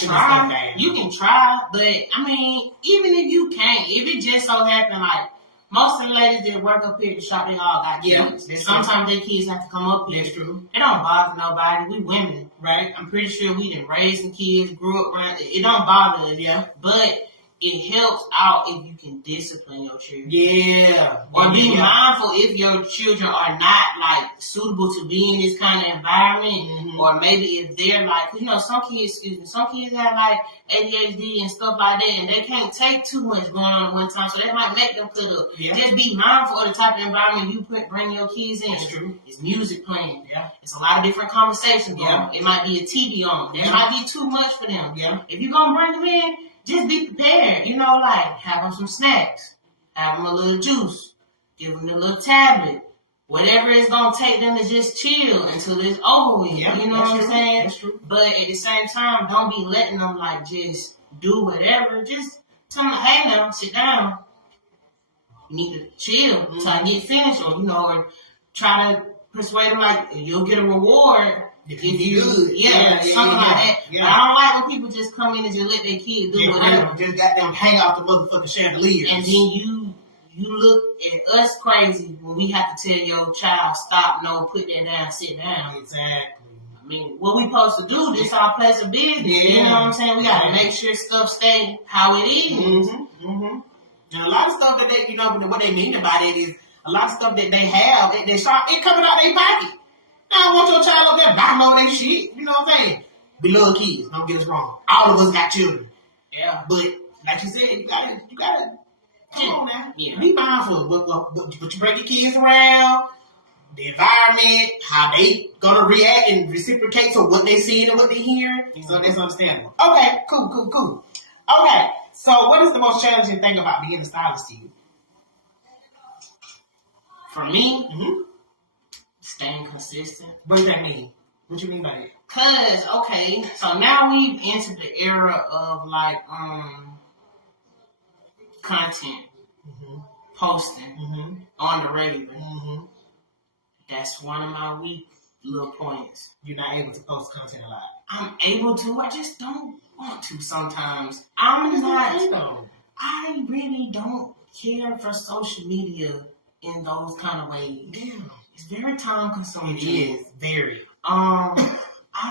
try, but I mean, even if you can't, if it just so happen like most of the ladies that work up here at the shop, they all got kids. Sometimes their kids have to come up here. That's true. It don't bother nobody. We women, right? I'm pretty sure we done raised some kids, grew up around it. It don't bother us, yeah. But it helps out if you can discipline your children. Yeah. Or be mindful if your children are not like suitable to be in this kind of environment. Mm-hmm. Or maybe if they're like, you know, some kids have like ADHD and stuff like that, and they can't take too much going on at one time. So that might make them feel just be mindful of the type of environment you bring your kids in. That's true. It's music playing. Yeah. It's a lot of different conversations going on. It might be a TV on. That might be too much for them. Yeah. If you're gonna bring them in, just be prepared. You know, like have them some snacks, have them a little juice, give them a little tablet. Whatever it's gonna take them to just chill until it's over with. Yeah, you know what I'm saying? That's true. But at the same time, don't be letting them like just do whatever. Just tell them, hey now, sit down. You need to chill until I get finished, or or try to persuade them like you'll get a reward if you something like that. Yeah. But I don't like when people just come in and just let their kids do whatever. Just got them hang off the motherfucking chandelier. And then you look at us crazy when we have to tell your child, stop, no, put that down, sit down. Exactly. I mean, what we supposed to do, this our place of business. Yeah. You know what I'm saying? We got to make sure stuff stay how it is. Mm-hmm. Mm-hmm. And a lot of stuff that they, what they mean about it is a lot of stuff that they have, it coming out their pocket. I don't want your child up there buying all that shit. You know what I'm saying? We love kids, don't get us wrong. All of us got children. Yeah. But, like you said, you gotta come on now. Yeah. Be mindful. But you bring your kids around, the environment, how they gonna react and reciprocate to what they see and what they hear. So that's understandable. Okay, cool. Okay, so what is the most challenging thing about being a stylist to you? For me, staying consistent. What do that mean? What you mean by it? Cause, okay, so now we've entered the era of like content, posting on the regular. That's one of my weak little points. You're not able to post content a lot. I'm able to, I just don't want to sometimes. I really don't care for social media in those kind of ways. Yeah. It's very time consuming. It is very. I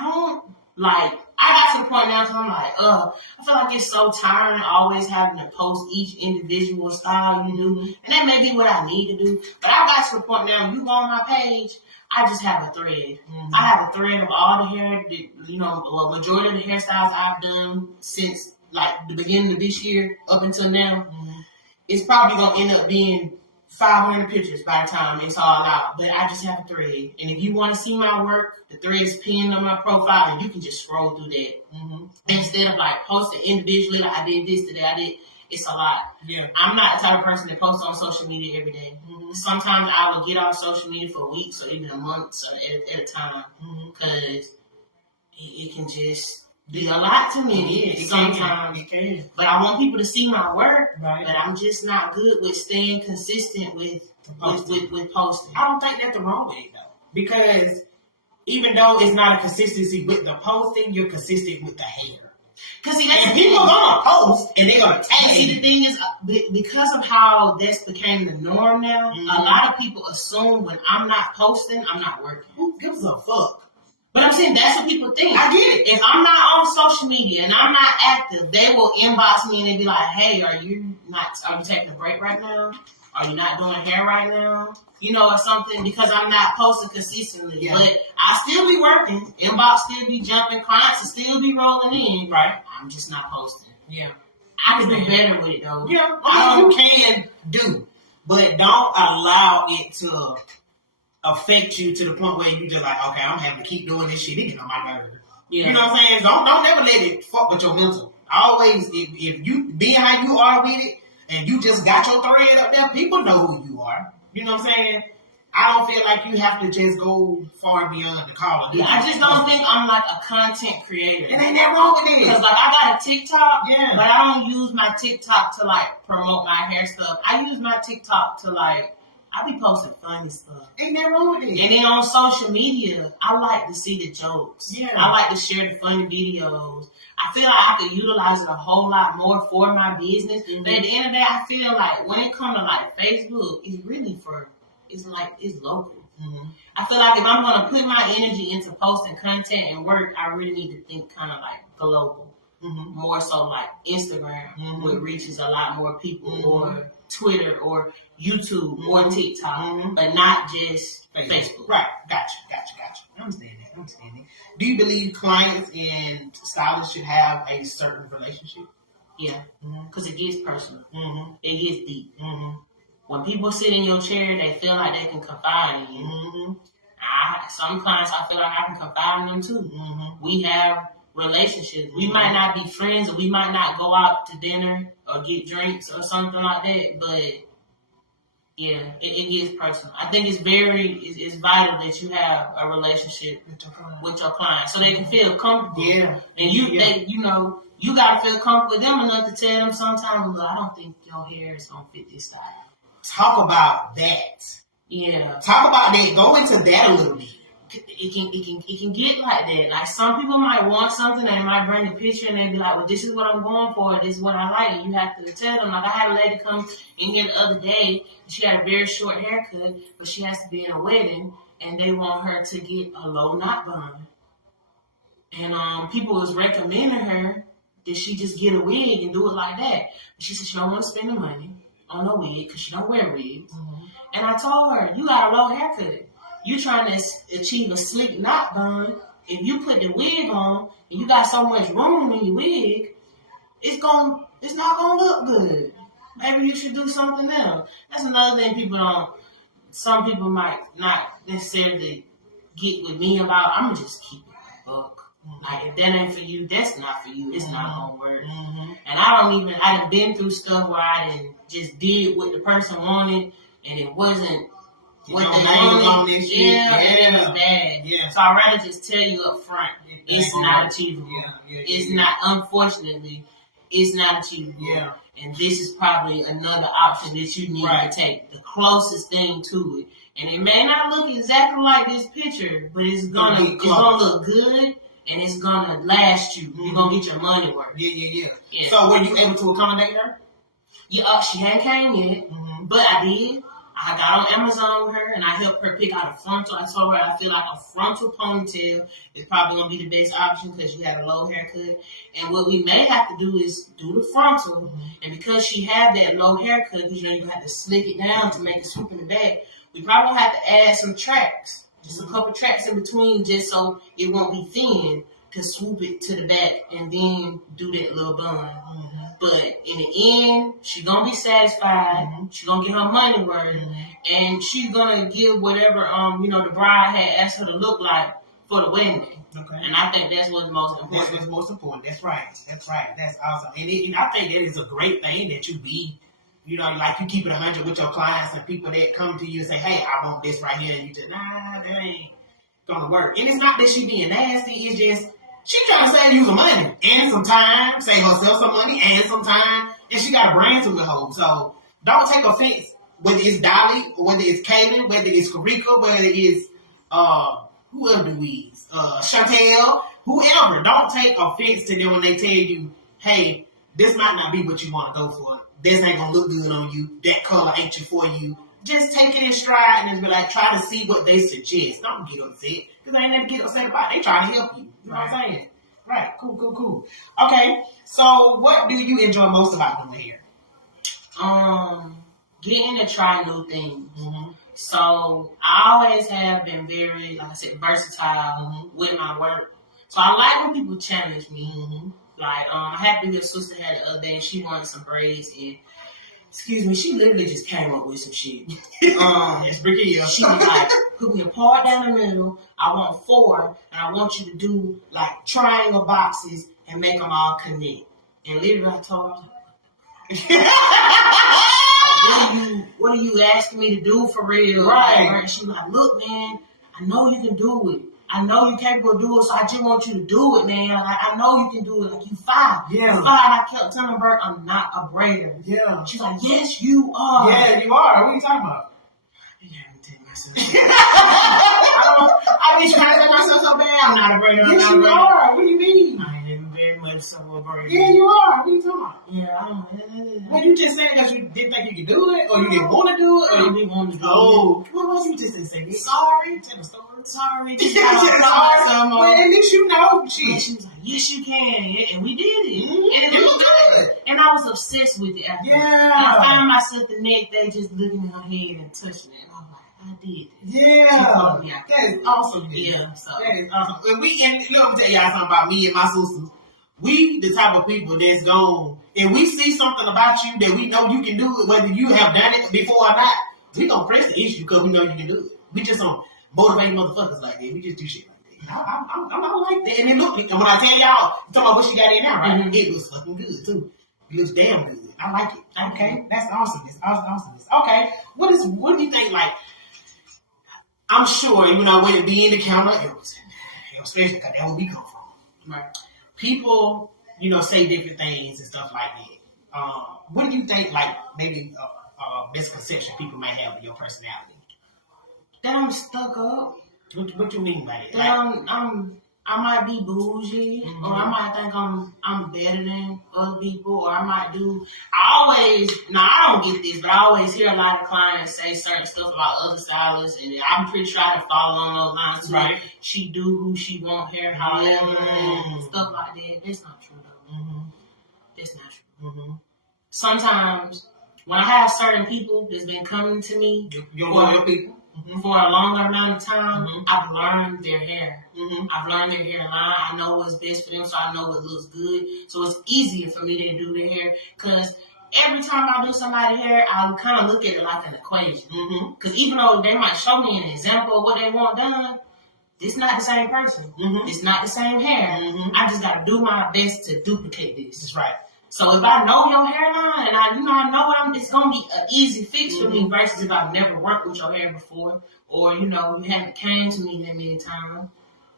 don't like. I got to the point now because I'm like, I feel like it's so tiring always having to post each individual style you do, and that may be what I need to do. But I got to the point now. When you go on my page, I just have a thread. I have a thread of all the hair, majority of the hairstyles I've done since like the beginning of this year up until now. It's probably gonna end up being 500 pictures by the time it's all out, but I just have a thread. And if you want to see my work, the thread is pinned on my profile, and you can just scroll through that. Instead of like posting individually, like I did this today, it's a lot. Yeah. I'm not the type of person that posts on social media every day. Sometimes I will get off social media for weeks or even a month at a time, because it can just be a lot to me. Sometimes. It can. But I want people to see my work, right. But I'm just not good with staying consistent with posting. I don't think that's the wrong way, though. Because even though it's not a consistency with the posting, you're consistent with the hair. Because people gonna post and they're gonna tag. See, the thing is, because of how this became the norm now, a lot of people assume when I'm not posting, I'm not working. Who gives a fuck? But I'm saying that's what people think. I get it. If I'm not on social media and I'm not active, they will inbox me and they be like, "Hey, are you taking a break right now? Are you not doing hair right now? Or something," because I'm not posting consistently. Yeah. But I still be working. Inbox still be jumping. Clients will still be rolling in. Right. I'm just not posting. Yeah. I can do better with it, though. Yeah. You can do. But don't allow it to affect you to the point where you just like, okay, I'm having to keep doing this shit. It get on my nerves. Yeah. You know what I'm saying? Don't never let it fuck with your mental. Always, if you being how you are with it, and you just got your thread up there, people know who you are. You know what I'm saying? I don't feel like you have to just go far beyond the call of duty. I just don't think I'm like a content creator. And ain't that wrong with it? Because like I got a TikTok, but I don't use my TikTok to like promote my hair stuff. I use my TikTok to like, I be posting funny stuff. Ain't that wrong with it? And then on social media, I like to see the jokes. Yeah. I like to share the funny videos. I feel like I could utilize it a whole lot more for my business. But at the end of the day, I feel like when it comes to like Facebook, it's really it's local. I feel like if I'm going to put my energy into posting content and work, I really need to think kind of like global. More so like Instagram, where it reaches a lot more people, or Twitter, or YouTube, or TikTok, but not just Facebook. Right. Gotcha. I understand that. Do you believe clients and stylists should have a certain relationship? Yeah. Because it gets personal. It gets deep. When people sit in your chair, they feel like they can confide in you. Some clients, I feel like I can confide in them too. We have relationships. We might not be friends, or we might not go out to dinner or get drinks or something like that, but yeah, it gets personal. I think it's vital that you have a relationship with your client so they can feel comfortable. Yeah. And you gotta feel comfortable with them enough to tell them sometimes, look, I don't think your hair is gonna fit this style. Talk about that. Yeah. Talk about that. Go into that a little bit. It can get like that. Like some people might want something and they might bring a picture and they be like, well, this is what I'm going for, this is what I like, and you have to tell them. Like I had a lady come in here the other day and she had a very short haircut, but she has to be in a wedding and they want her to get a low knot bun. And people was recommending her that she just get a wig and do it like that. But she said she don't want to spend the money on a wig because she don't wear wigs. Mm-hmm. And I told her, you got a low haircut. You trying to achieve a slick knot bun. If you put the wig on and you got so much room in your wig, it's not gonna look good. Maybe you should do something else. That's another thing some people might not necessarily get with me about. I'm gonna just keep it a buck. Like if that ain't for you, that's not for you. It's not gonna work. Mm-hmm. And I done been through stuff where I done just did what the person wanted and it wasn't what they wanted. And it was bad. Yeah. So I'd rather just tell you up front, it's not achievable. It's not, unfortunately, it's not achievable. Yeah. And this is probably another option that you need to take, the closest thing to it. And it may not look exactly like this picture, but it's gonna look good. And it's gonna last you. You're gonna get your money worth. Yeah. So were you able to accommodate her? Yeah, she hadn't came yet, but I did. I got on Amazon with her and I helped her pick out a frontal. I told her I feel like a frontal ponytail is probably gonna be the best option because you had a low haircut. And what we may have to do is do the frontal. And because she had that low haircut, because you have to slick it down to make it swoop in the back, we probably have to add some tracks. Just a couple tracks in between just so it won't be thin to swoop it to the back and then do that little bun. But in the end, she's going to be satisfied. She's going to get her money worth. And she's going to give whatever, the bride had asked her to look like for the wedding day. Okay. And I think that's what's most important. That's what's most important. That's right. That's awesome. And I think it is a great thing that you be, like you keep it 100 with your clients and people that come to you and say, hey, I want this right here. And you just, nah, that ain't going to work. And it's not that she being nasty. It's just, she trying to save you some money and some time, save herself some money and some time. And she got a brand to withhold. So don't take offense whether it's Dolly or whether it's Kaylin, whether it's Karika, whether it's, whoever we use, Chantel, whoever. Don't take offense to them when they tell you, hey, this might not be what you want to go for. This ain't gonna look good on you. That color ain't for you. Just take it in stride and just be like, try to see what they suggest. Don't get upset. Because I ain't never get upset about it. They trying to help you. You know what I'm saying? Right. Cool. Okay. So what do you enjoy most about doing hair? Getting to try new things. So I always have been very, like I said, versatile with my work. So I like when people challenge me. Like, I had a big sister had the other day, she wanted some braids, and, she literally just came up with some shit. It's Bricky. She was like, put me a part down the middle, I want 4, and I want you to do, like, triangle boxes and make them all connect. And literally I told her, what are you asking me to do for real? Right. And she was like, look, man, I know you can do it. I know you're capable of doing it, so I just want you to do it, man. I know you can do it. Like, you 5. Yeah. You're 5. I kept telling her, I'm not a braider. Yeah. She's like, yes, you are. Yeah, you are. What are you talking about? You haven't taken myself I be trying to take myself so bad. I'm not a braider. Yes, you are. What do you mean? I am very much so a braider. Yeah, you are. What are you talking about? Yeah, well, you just saying because you didn't think you could do it, or you didn't want to do it, or you didn't want to do it. Oh, what was you just saying? Sorry. Tell the story. Sorry. Well, at least you know. She was like, yes, you can. And we did it. And it looked good. And I was obsessed with it after. Yeah. And I found myself the next day just looking in her head and touching it. And I was like, I did it. Yeah. That is awesome. Yeah. So. That is awesome. And let me tell y'all something about me and my sisters. We the type of people that's gone, if we see something about you that we know you can do it, whether you have done it before or not, we don't press the issue because we know you can do it. We just don't motivate motherfuckers like that. We just do shit like that. I don't like that. And it look, and when I tell y'all, I'm talking about what she got in now, right? It looks fucking good too. It looks damn good. I like it. Okay, that's awesome. It's awesome. Okay, what do you think? Like, I'm sure when it be in the counter, especially because that where we come from. Right. People, say different things and stuff like that. What do you think? Like maybe misconception people might have of your personality? That I'm stuck up. What you mean by that? That I might be bougie, or I might think I'm better than other people, or I might do. I don't get this, but I always hear a lot of clients say certain stuff about other stylists, and I'm pretty sure I can follow on those lines too. Right. She do who she want, hair, however, and stuff like that. That's not true though. That's not true. Sometimes when I have certain people that's been coming to me, your people. For a longer amount of time, I've learned their hair. I've learned their hairline. I know what's best for them, so I know what looks good. So it's easier for me to do their hair. Because every time I do somebody's hair, I kind of look at it like an equation. Because even though they might show me an example of what they want done, it's not the same person. It's not the same hair. I just got to do my best to duplicate this. That's right. So if I know your hairline and I know it's gonna be an easy fix for me versus if I've never worked with your hair before, or you haven't came to me that many times,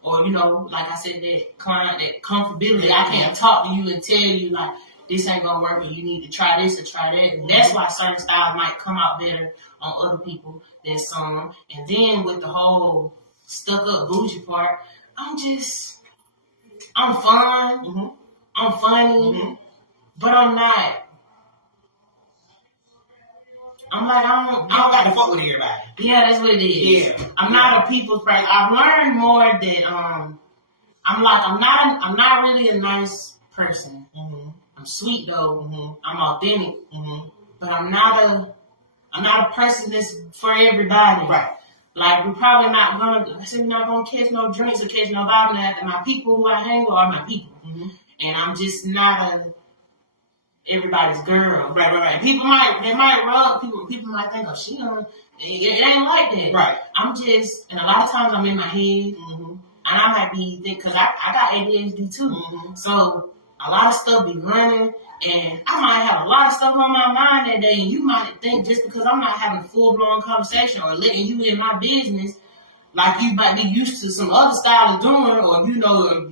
or like I said, that client, that comfortability, I can't talk to you and tell you like this ain't gonna work, or you need to try this or try that. And that's why certain styles might come out better on other people than some. And then with the whole stuck up bougie part, I'm fun, I'm funny. But I'm not. I don't got to fuck with everybody. Yeah, that's what it is. Yeah. I'm not a people's person. I've learned more that I'm not really a nice person. I'm sweet though. I'm authentic. But I'm not a person that's for everybody. Right. Like we're probably not gonna catch no drinks or catch no vibe. And my people who I hang with are my people. And I'm just not everybody's girl. Right. People might rub people might think, oh, she done. It ain't like that. Right. And a lot of times I'm in my head, and I might be because I got ADHD too. So a lot of stuff be running, and I might have a lot of stuff on my mind that day, and you might think just because I'm not having a full blown conversation or letting you in my business, like you might be used to some other stylists doing, or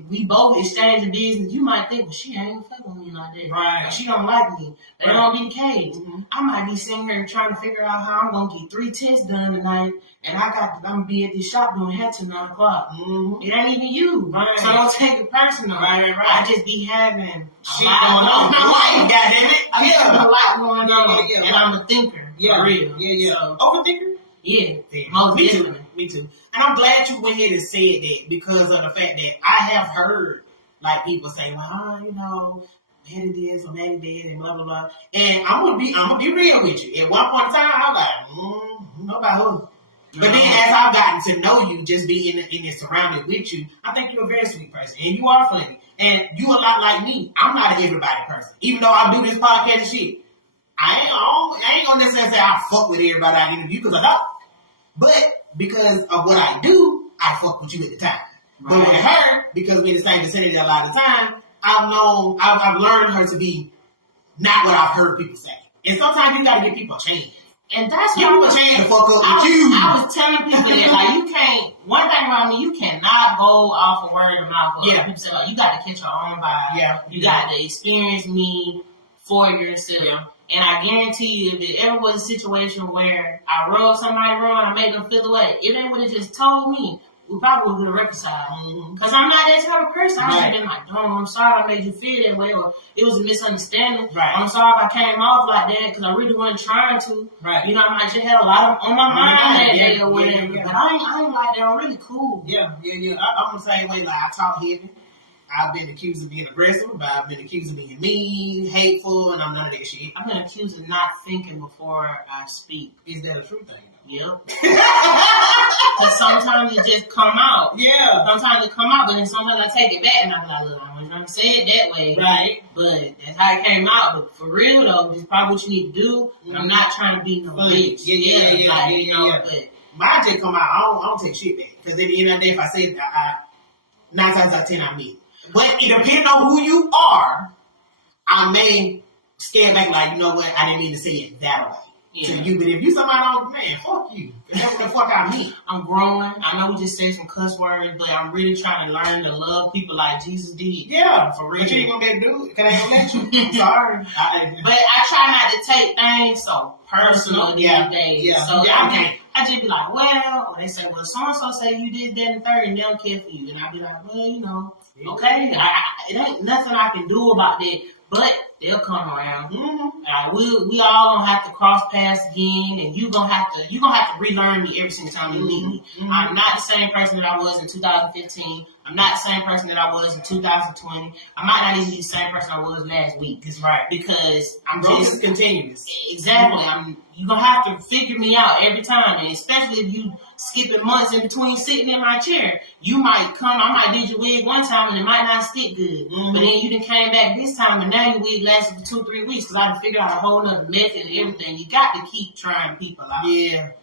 we both exchanging business, you might think, well, she ain't fucking with me like that. Right. Or she don't like me. That don't be the case. I might be sitting here trying to figure out how I'm gonna get 3 tests done tonight, and I'm gonna be at this shop doing hair till 9 o'clock. It ain't even you. Right. So don't take it personal. Right. I just be having shit going on. I have a lot going on, and I'm a thinker. Yeah. For real. Yeah. So, overthinker? Yeah. Most definitely. Me too. And I'm glad you went ahead and said that because of the fact that I have heard like people say, well, Betty this or Betty that and blah blah blah. And I'm gonna be real with you. At one point in time, I was like, know about her. But then as I've gotten to know you, just being in this surrounding with you, I think you're a very sweet person. And you are funny. And you a lot like me. I'm not an everybody person. Even though I do this podcast and shit, I ain't gonna necessarily say I fuck with everybody I interview because I don't. But because of what I do, I fuck with you at the time. Right. But with her, because we're in the same vicinity a lot of the time, I've learned her to be not what I've heard people say. And sometimes you gotta give people a chance. And that's why people a chance to fuck up with you. I was telling people that like you can't. One thing about me, you cannot go off of word of mouth. Yeah. People say, you got to catch your own vibe. Yeah. You got to experience me for yourself. Yeah. And I guarantee you, if there ever was a situation where I rubbed somebody wrong and I made them feel away, if they would have just told me, we probably would have reconciled. Because I'm not that type of person. I would have been like, I'm sorry I made you feel that way, or it was a misunderstanding. Right. I'm sorry if I came off like that because I really wasn't trying to. Right. I might just had a lot on my mind that day or whatever. But I ain't like that. I'm really cool. Yeah. I'm the same way. Like, I talk heavy. I've been accused of being aggressive, but I've been accused of being mean, hateful, and I'm none of that shit. I've been accused of not thinking before I speak. Is that a true thing? Yep. Because sometimes it just come out. Yeah. Sometimes it come out, but then sometimes I take it back and I be like, look, I'm not going to say it that way. Right. But that's how it came out. But for real, though, this is probably what you need to do. I'm not trying to be no bitch. Yeah. But mine just come out. I don't take shit back. Because at the end of the day, if I say it, 9 times out of 10 I meet. But it depends on who you are. I may stand back like, you know what? I didn't mean to say it that way. To you, but if you somebody else, man, fuck you. That's what the fuck I mean. I'm growing. I know we just say some cuss words, but I'm really trying to learn to love people like Jesus did. Yeah, for real. But you ain't gonna be able to do it because I ain't gonna let you. I'm sorry. But I try not to take things so personal these days. Yeah. So I just be like, well, or they say, well, so-and-so say you did that and third and they don't care for you. And I'll be like, well, you know, okay. It ain't nothing I can do about that. But they'll come around. We all gonna have to cross paths again, and you gonna have to relearn me every single time you meet me. I'm not the same person that I was in 2015. I'm not the same person that I was in 2020. I might not even be the same person I was last week. That's right. Because I'm growth just is continuous. Exactly. You're gonna have to figure me out every time, and especially if you skipping months in between sitting in my chair. You might come, I might did your wig one time and it might not stick good. But then you done came back this time and now your wig lasted for 2-3 weeks because I done figured out a whole nother method and everything. You got to keep trying people out. Yeah.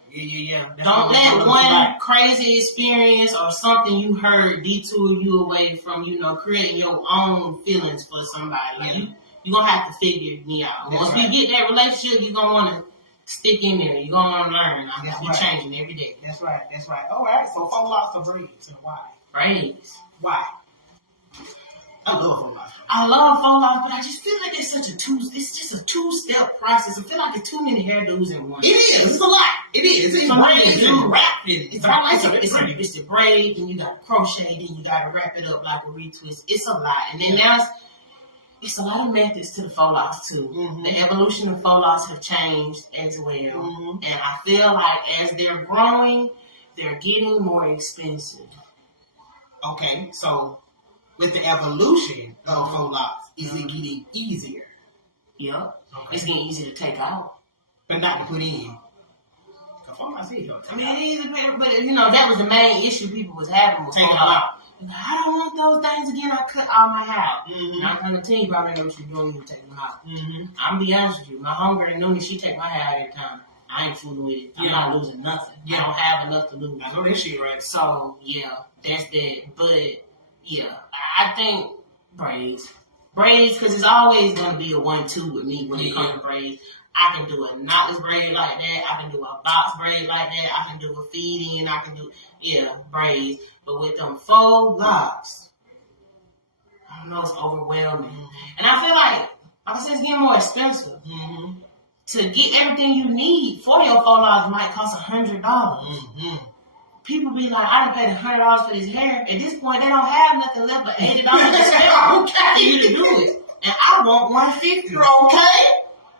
Don't let one crazy experience or something you heard detour you away from, creating your own feelings for somebody. Like you're going to have to figure me out. Once we get that relationship, you're going to want to stick in there. You're going to learn. You're changing every day. That's right. All right. So faux locs or braids and why? Braids. Why? I love faux locs. I love faux locs, but I just feel like it's just a two-step process. I feel like it's too many hairdos in one. It is. It's a lot. It is. It's braids and wrapping. It's the braid, and you got to crochet, then you got to wrap it up like a retwist. It's a lot. And then it's a lot of methods to the faux locs too. The evolution of faux locs have changed as well. And I feel like as they're growing, they're getting more expensive. Okay, so with the evolution of faux locs, is it getting easier? Yeah. Okay. It's getting easier to take out. But not to put in. Faux locs is I mean, it is, but that was the main issue people was having with taking faux locs. I don't want those things again. I cut all my hair. 9 times out of 10, you probably know what you're doing. You take them out. I'm gonna be honest with you. My homegirl knew me. She take my hair every time. I ain't fooling with it. I'm not losing nothing. I don't have enough to lose. I know this shit, right? So yeah, that's that. But yeah, I think braids, because it's always gonna be a 1-2 with me when it comes to braids. I can do a knotless braid like that. I can do a box braid like that. I can do a feed in. I can do braids. But with them faux locs, I don't know, it's overwhelming. And I feel like I said, it's getting more expensive. To get everything you need for your faux locs might cost $100. People be like, I done paid $100 for this hair. At this point, they don't have nothing left but $80 to spend for you to do it. And I want $150.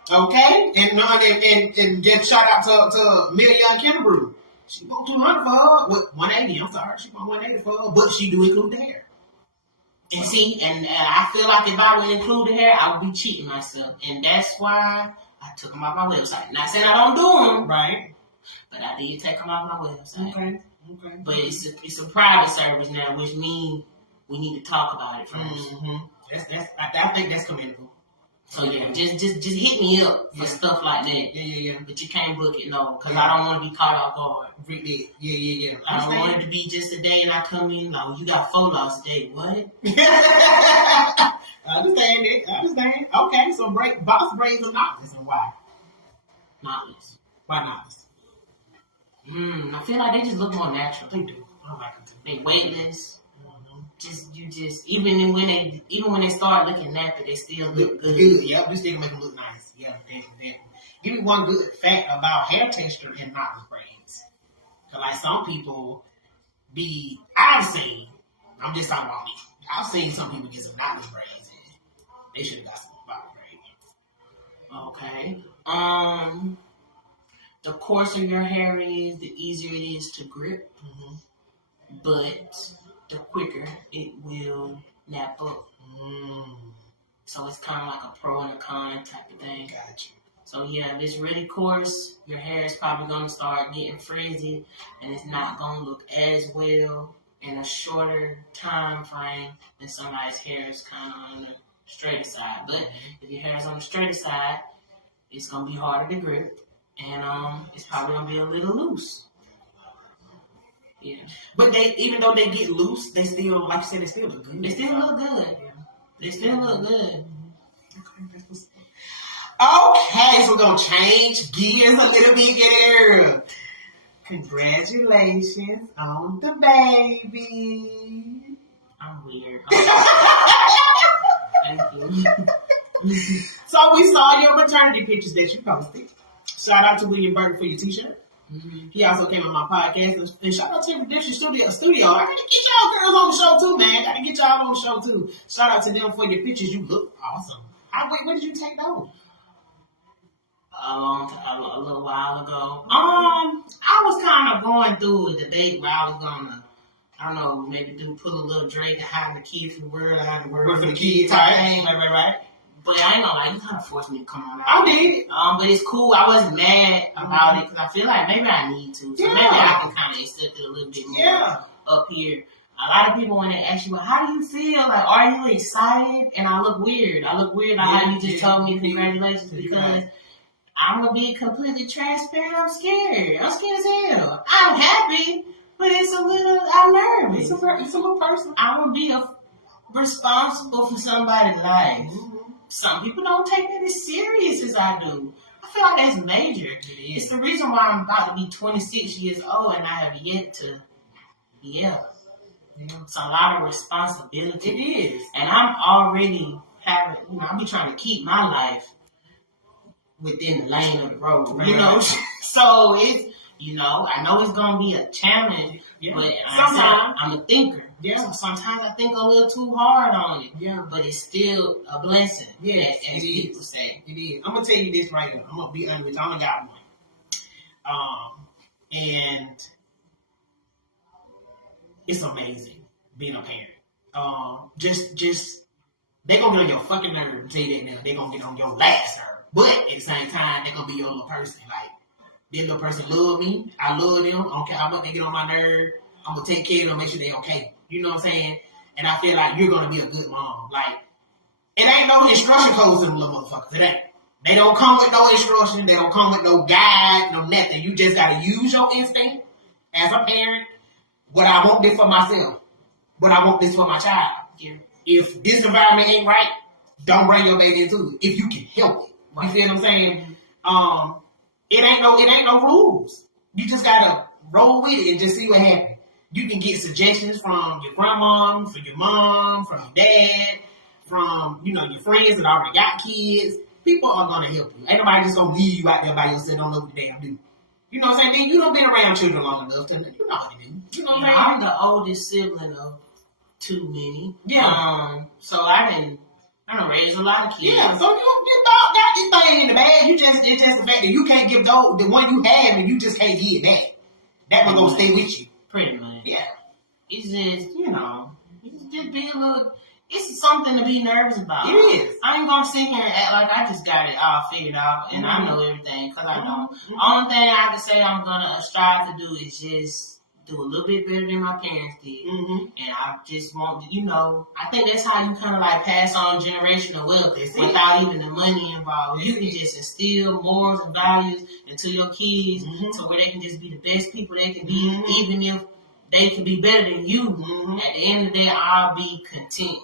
Okay, and just shout out to Million Kimberly. She want $200 for her. With $180. I'm sorry, she want $180 for her, but she do include the hair. And see, and I feel like if I would include the hair, I would be cheating myself, and that's why I took them off my website. Not saying I don't do them, right? But I did take them off my website. Okay. But it's a private service now, which means we need to talk about it first. I think that's commendable. So yeah, just hit me up for stuff like that. Yeah. But you can't book it, no, because I don't want to be caught off guard. Yeah. I don't want it to be just a day and I come in like, you got faux locs today. What? I understand it. Okay, so box braids are knotless, and why? Knotless. Why knotless? I feel like they just look more natural. They do. I like them too. They weightless. Even when they start looking natural, they still look good. Yeah, we still make them look nice. Yeah, definitely. Give me one good fact about hair texture and knotless braids. Cause like some people I'm just talking about me. I've seen some people get some knotless braids and they should have got some box braids. Okay. The coarser your hair is, the easier it is to grip. But the quicker it will nap up. So it's kind of like a pro and a con type of thing. Gotcha. So yeah, if it's really coarse, your hair is probably going to start getting frizzy and it's not going to look as well in a shorter time frame than somebody's hair is kind of on the straighter side. But if your hair is on the straighter side, it's going to be harder to grip and it's probably going to be a little loose. Yeah. But they, even though they get loose, they still, like you said, they still look good. They still look good. Yeah. They still look good. Okay, so we're gonna change gears a little bit here. Congratulations on the baby. I'm weird. Thank you. So we saw your maternity pictures that you posted. Shout out to William Burton for your t-shirt. Mm-hmm. He also came on my podcast, and shout out to Redemption Studio. I gotta get y'all girls on the show too, man. Gotta get y'all on the show too. Shout out to them for your pictures. You look awesome. Wait, when did you take those? A little while ago. I was kind of going through a debate where I was gonna, I don't know, maybe put a little Drake hide the kid from the world, hide the world from the kid type thing. Right. But I ain't gonna lie, you kind of forced me to come on out. I did. But it's cool. I wasn't mad about it because I feel like maybe I need to. So maybe I can kind of accept it a little bit more up here. A lot of people want to ask you, well, how do you feel? Like, are you excited? And I look weird. Like how you just told me congratulations because I'm going to be completely transparent. I'm scared. I'm scared as hell. I'm happy, but I'm nervous. It's a little personal. I'm going to be responsible for somebody's life. Mm-hmm. Some people don't take that as serious as I do. I feel like that's major. It's the reason why I'm about to be 26 years old and I have yet to It's a lot of responsibility. It is. And I'm already having, I be trying to keep my life within the lane of the road, So it's, I know it's going to be a challenge, but sometimes I'm a thinker. Yeah. So sometimes I think a little too hard on it. Yeah. But it's still a blessing. Yeah. As people say. It is. I'm going to tell you this right now. I'm going to be honest with you. I only got one. And it's amazing being a parent. Just they gonna get on your fucking nerve and tell you that now. They gonna get on your last nerve. But at the same time, they gonna be your little person. Like, that little person love me. I love them. I don't care how much they get on my nerve. I'm gonna take care of them, make sure they okay. You know what I'm saying? And I feel like you're gonna be a good mom. Like, it ain't no instruction codes in them little motherfuckers. It ain't. They don't come with no instruction. They don't come with no guide, no nothing. You just gotta use your instinct as a parent. What I want this for myself. What I want this for my child. Yeah. If this environment ain't right, don't bring your baby into it. If you can help it. You feel what I'm saying? It ain't no rules. You just gotta roll with it and just see what happens. You can get suggestions from your grandma, from your mom, from your dad, from your friends that already got kids. People are gonna help you. Ain't nobody just gonna leave you out there by yourself. Don't know what the damn do. You know what I'm saying? You don't been around children long enough to you know how to do. You know what I'm saying? I'm the oldest sibling of too many. Yeah. So I done raised a lot of kids. Yeah. So you got this thing in the bag. It's just the fact that you can't give the one you have and you just can't give it back. That one gonna stay with you. Pretty much. Yeah. It's just it's just be a little. It's something to be nervous about. It is. I ain't gonna sit here and act like I just got it all figured out and I know everything because I don't. Only thing I can say I'm gonna strive to do is just do a little bit better than my parents did. And I just want I think that's how you kind of like pass on generational wealth without even the money involved. You can just instill morals and values into your kids to where they can just be the best people they can be, even if they can be better than you. At the end of the day, I'll be content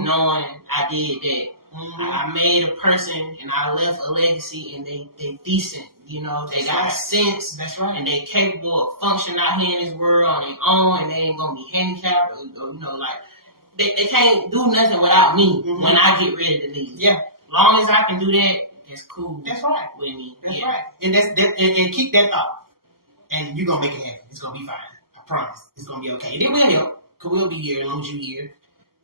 knowing I did that. I made a person and I left a legacy and they decent. They got sense. That's right. And they capable of functioning out here in this world on their own and they ain't going to be handicapped or they can't do nothing without me when I get ready to leave. Yeah. Long as I can do that, it's cool. That's right. With me. That's right. And and keep that thought. And you're going to make it happen. It's going to be fine. Promise. It's going to be okay. And it will help. Because we'll be here as long as you're here.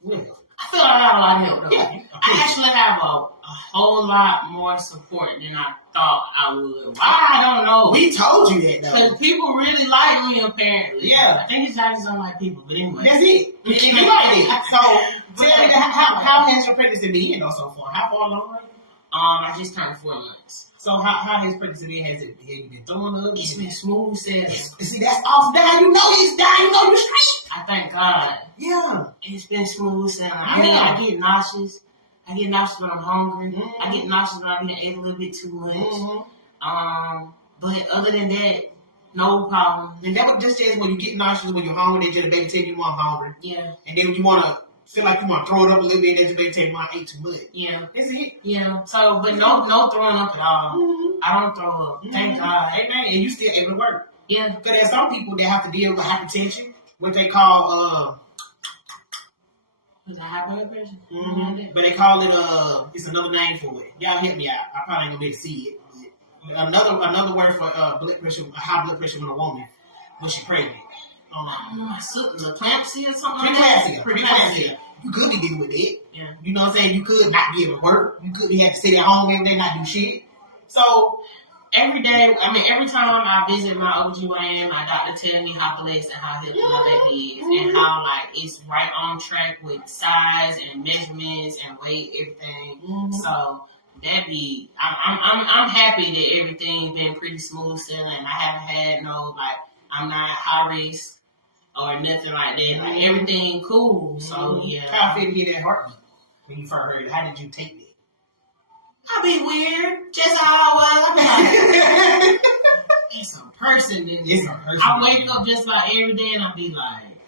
We'll help. I feel like I have a lot of help, though. Yeah. I actually have a whole lot more support than I thought I would. Why? I don't know. We told you that, though. Because people really like me, apparently. Yeah. I think it's I just don't like people. But anyway. That's it. You like it. So, tell me, how has your pregnancy been, so far? How far along are you? I just turned 4 months. So how has pregnancy been? Have you been throwing up? It's been smooth sailing. See, that's awesome. That's how you know you're straight. I thank God. Yeah. It's been smooth sailing. I mean, I get nauseous. I get nauseous when I'm hungry. I get nauseous when I've been ate a little bit too much. But other than that, No problem. And that was just when you get nauseous, when you're hungry, that your baby tell you I'm hungry. Yeah. And then when you want to feel like you want to throw it up a little bit, that your baby tell you I ate too much. Yeah. That's it. Yeah. So, but no throwing up at all. Mm-hmm. I don't throw up. Thank God. Amen. And you still able to work. Yeah. Because there's some people that have to deal with hypertension, what they call is that high blood pressure? Mm-hmm. But they call it it's another name for it. Y'all help me out. I probably ain't gonna be able to see it. But another word for blood pressure, high blood pressure in a woman when she's pregnant. Eclampsia or something. Preeclampsia. You could be dealing with it. Yeah. You know what I'm saying? You could not be able to work. You could have to stay at home every day, not do shit. So every day, every time I visit my OBGYN, my doctor tell me how blessed and how healthy my baby is, and how it's right on track with size and measurements and weight, everything. Mm-hmm. So I'm happy that everything's been pretty smooth sailing. I haven't had I'm not high risk or nothing like that. Everything cool. So yeah. How feel to get that heartbeat when you first heard it? How did you take that? I be weird, just how I was. It's a person in there. I wake up just like every day and I be like,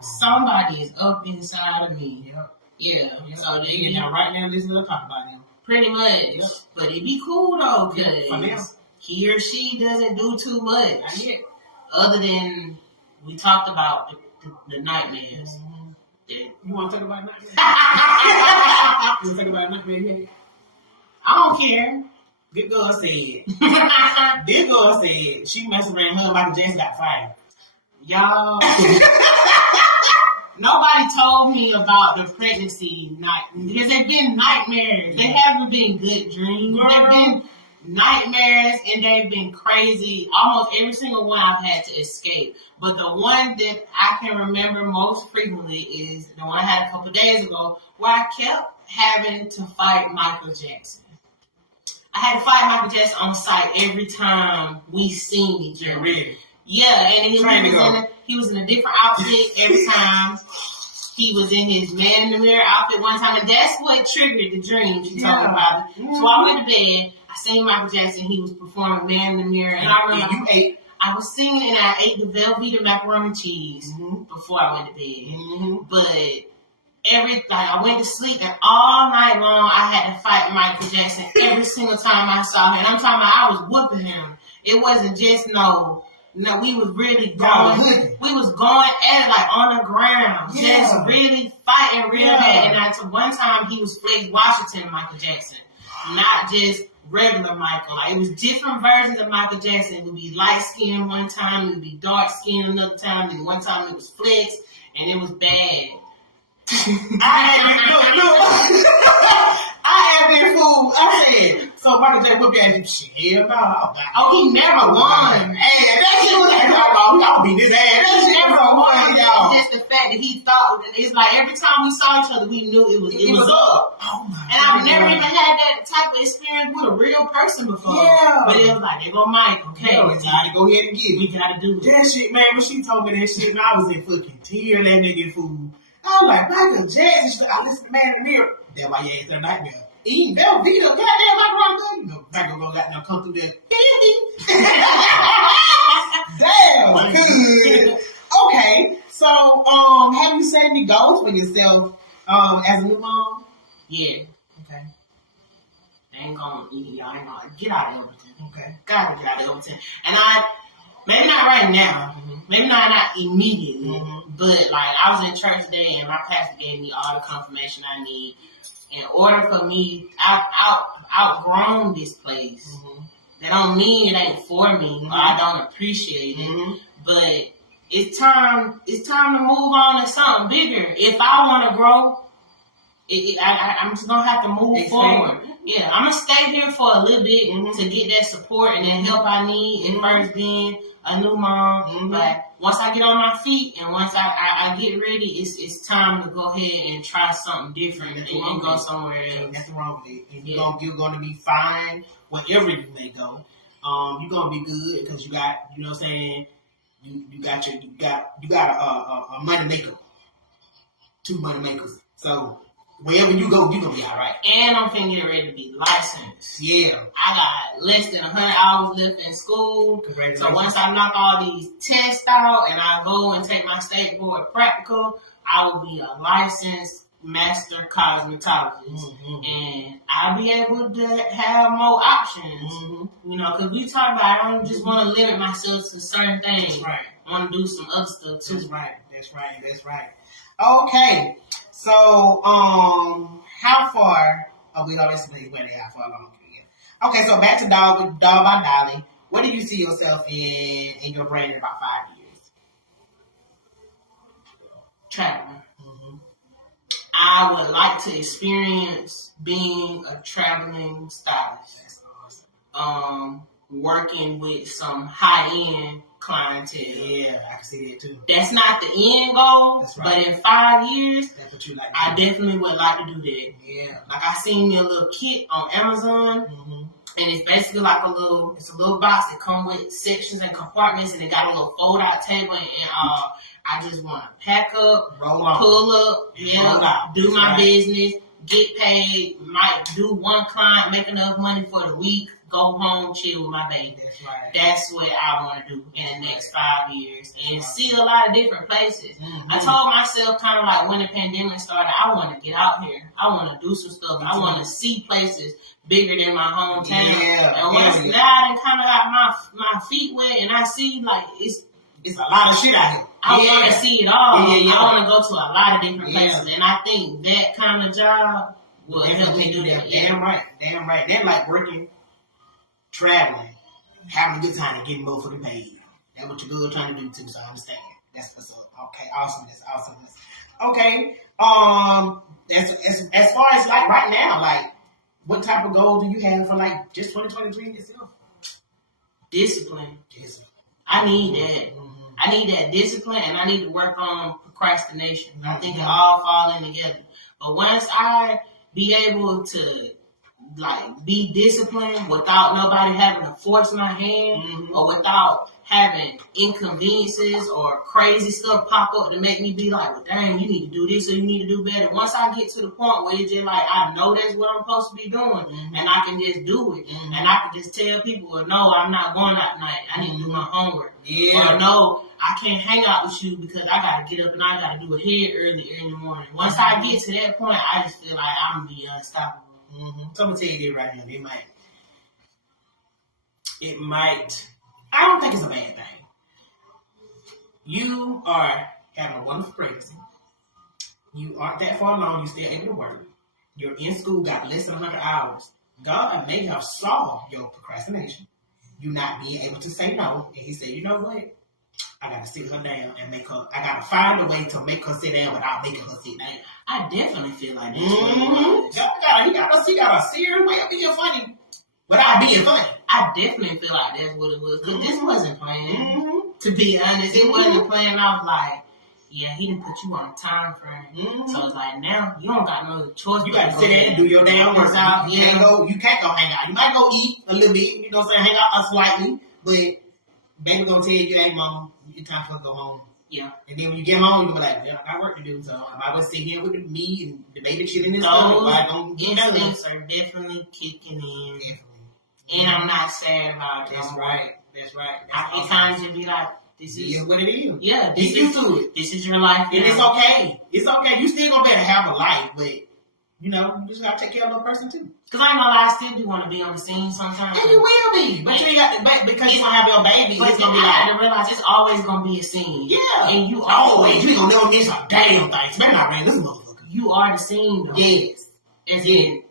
somebody is up inside of me. Yeah. So they right now listening to talk about him. Pretty much. Yep. But it be cool though, because he or she doesn't do too much. Other than we talked about the nightmares. Mm-hmm. Yeah. You want to talk about nightmares? You want to talk about nightmares? I don't care. This girl said she messed around her Michael Jackson got fired. Y'all. Nobody told me about the pregnancy night because they've been nightmares. They haven't been good dreams. They've been nightmares and they've been crazy. Almost every single one I've had to escape. But the one that I can remember most frequently is the one I had a couple days ago where I kept having to fight Michael Jackson. I had to fight Michael Jackson on site every time we seen each other. Yeah, and he was in a different outfit every time. He was in his man in the mirror outfit one time, and that's what triggered the dream she talked about. So I went to bed. I seen Michael Jackson. He was performing Man in the Mirror, and I remember I was singing and I ate the Velveeta macaroni and cheese before I went to bed. But I went to sleep, and all night long I had to fight Michael Jackson every single time I saw him. And I'm talking about I was whooping him. It wasn't just we was really going. We was going at it on the ground, just really fighting real bad. And one time he was Flex Washington Michael Jackson, not just regular Michael. It was different versions of Michael Jackson. It would be light skin one time, it would be dark skin another time, and one time it was Flex, and it was bad. I have been fooled. I said, so Michael J. whooped your ass. Hell no. Oh, he never won. Hey, that shit was like, y'all beat his ass. That shit never won, y'all. Just the fact that he thought, it's like every time we saw each other, we knew it was up. Oh my and I've never even had that type of experience with a real person before. Yeah. But it was like, they go Mike, okay. We gotta go ahead and get it. We gotta do it. That shit, man, when she told me that shit, man, I was in fucking tears, that nigga fool. I'm like, Michael Jackson, I listen to Man in the Mirror. That's why you asked that nightmare. Eating Velveeta, goddamn macaroni. Michael gonna goddamn come through that. Damn. Okay, so have you set any goals for yourself as a new mom? Yeah. Okay. Y'all ain't gonna get out of everything. Okay. Gotta get out of everything. And maybe not right now. Maybe not immediately. But I was in church today and my pastor gave me all the confirmation I need in order for me. I've outgrown this place. That don't mean it ain't for me or I don't appreciate it. But it's time to move on to something bigger. If I want to grow, I'm just gonna have to move forward. Yeah, I'm gonna stay here for a little bit to get that support and that help I need. And first being a new mom, but once I get on my feet and once I get ready, it's time to go ahead and try something different and go somewhere else. Nothing wrong with it. You're gonna be fine wherever you may go. You're gonna be good because you got, you know what I'm saying. You got a money maker, 2 money makers. So wherever you go, you gonna be all right. And I'm finna get ready to be licensed. Yeah. I got less than 100 hours left in school. So once I knock all these tests out and I go and take my state board practical, I will be a licensed master cosmetologist. And I'll be able to have more options. You know, because we talk about I don't just want to limit myself to certain things. Right. I want to do some other stuff too. That's right. Okay. So, how far? Oh, we always say where they how far along. Okay, so back to Doll by Dolly. What do you see yourself in your brand in about 5 years? Traveling. I would like to experience being a traveling stylist. That's awesome. Working with some high-end clientele. Yeah, I can see that too. That's not the end goal, That's right. But in 5 years, that's what you like. I definitely would like to do that. Yeah. Like I seen me a little kit on Amazon, and it's basically like a little box that come with sections and compartments, and it got a little fold-out table, and I just want to pack up, roll on, pull up, do my business, get paid, might do one client, make enough money for the week, go home, chill with my baby. That's right. That's what I want to do in the next 5 years and see a lot of different places. I told myself kind of like when the pandemic started, I want to get out here. I want to do some stuff. I want to see places bigger than my hometown. And once now I kind of got my feet wet and I see like it's a lot of shit out here. I want to see it all. I want to go to a lot of different places. And I think that kind of job will help me do that. Damn right. They're like working, traveling, having a good time and getting motherfucking paid. That's what you're good trying to do too, so I understand. That's what's up. Okay, awesomeness. Okay. As far as like right now, like what type of goals do you have for like just 2023 yourself? Discipline. I need that. I need that discipline, and I need to work on procrastination. I think it all falling together. But once I be able to like be disciplined without nobody having to force my hand, or without having inconveniences or crazy stuff pop up to make me be like, well, dang, you need to do this or you need to do better. Once I get to the point where it's just like I know that's what I'm supposed to be doing, and I can just do it, and I can just tell people, well, no, I'm not going out tonight. I need to do my homework. Or no, I can't hang out with you because I got to get up and I got to do it here early in the morning. Once I get to that point, I just feel like I'm going to be unstoppable. So I'm going to tell you this right here. It might, I don't think it's a bad thing. You are having a wonderful pregnancy. You aren't that far along. You're still able to work. You're in school, got less than 100 hours. God may have solved your procrastination. You not being able to say no. And he said, you know what? I got to sit her down and make her, I got to find a way to make her sit down without making her sit down. I definitely feel like that. You got a serious way of being funny without being funny. I definitely feel like that's what it was. Because this wasn't planned. To be honest, it wasn't planned off like, yeah, he didn't put you on a time frame. So it's like, now you don't got no choice. You got to sit there and do your damn work. You can't go hang out. You might go eat a little bit, you know what I'm saying, hang out slightly, but baby gonna tell you, hey, mama, it's time for us to go home. Yeah. And then when you get home, you be like, yeah, I got work to do, so I might as well sit here with me and the baby chilling this stuff. Instincts are definitely kicking in. And I'm not sad about it. That's right. I get times to be like, this is what it is. Yeah, this is your life. And it's okay. It's okay. You still gonna better have a life, but you know, you just gotta take care of the person too. Cause I ain't gonna lie, I still do want to be on the scene sometimes. And you will be, but you got to, because you gonna have your baby. But it's gonna be I have to realize it's always gonna be a scene. Yeah, and you always we gonna know this a damn thing. Better not ran this motherfucker. You are the scene, though. Yes, and then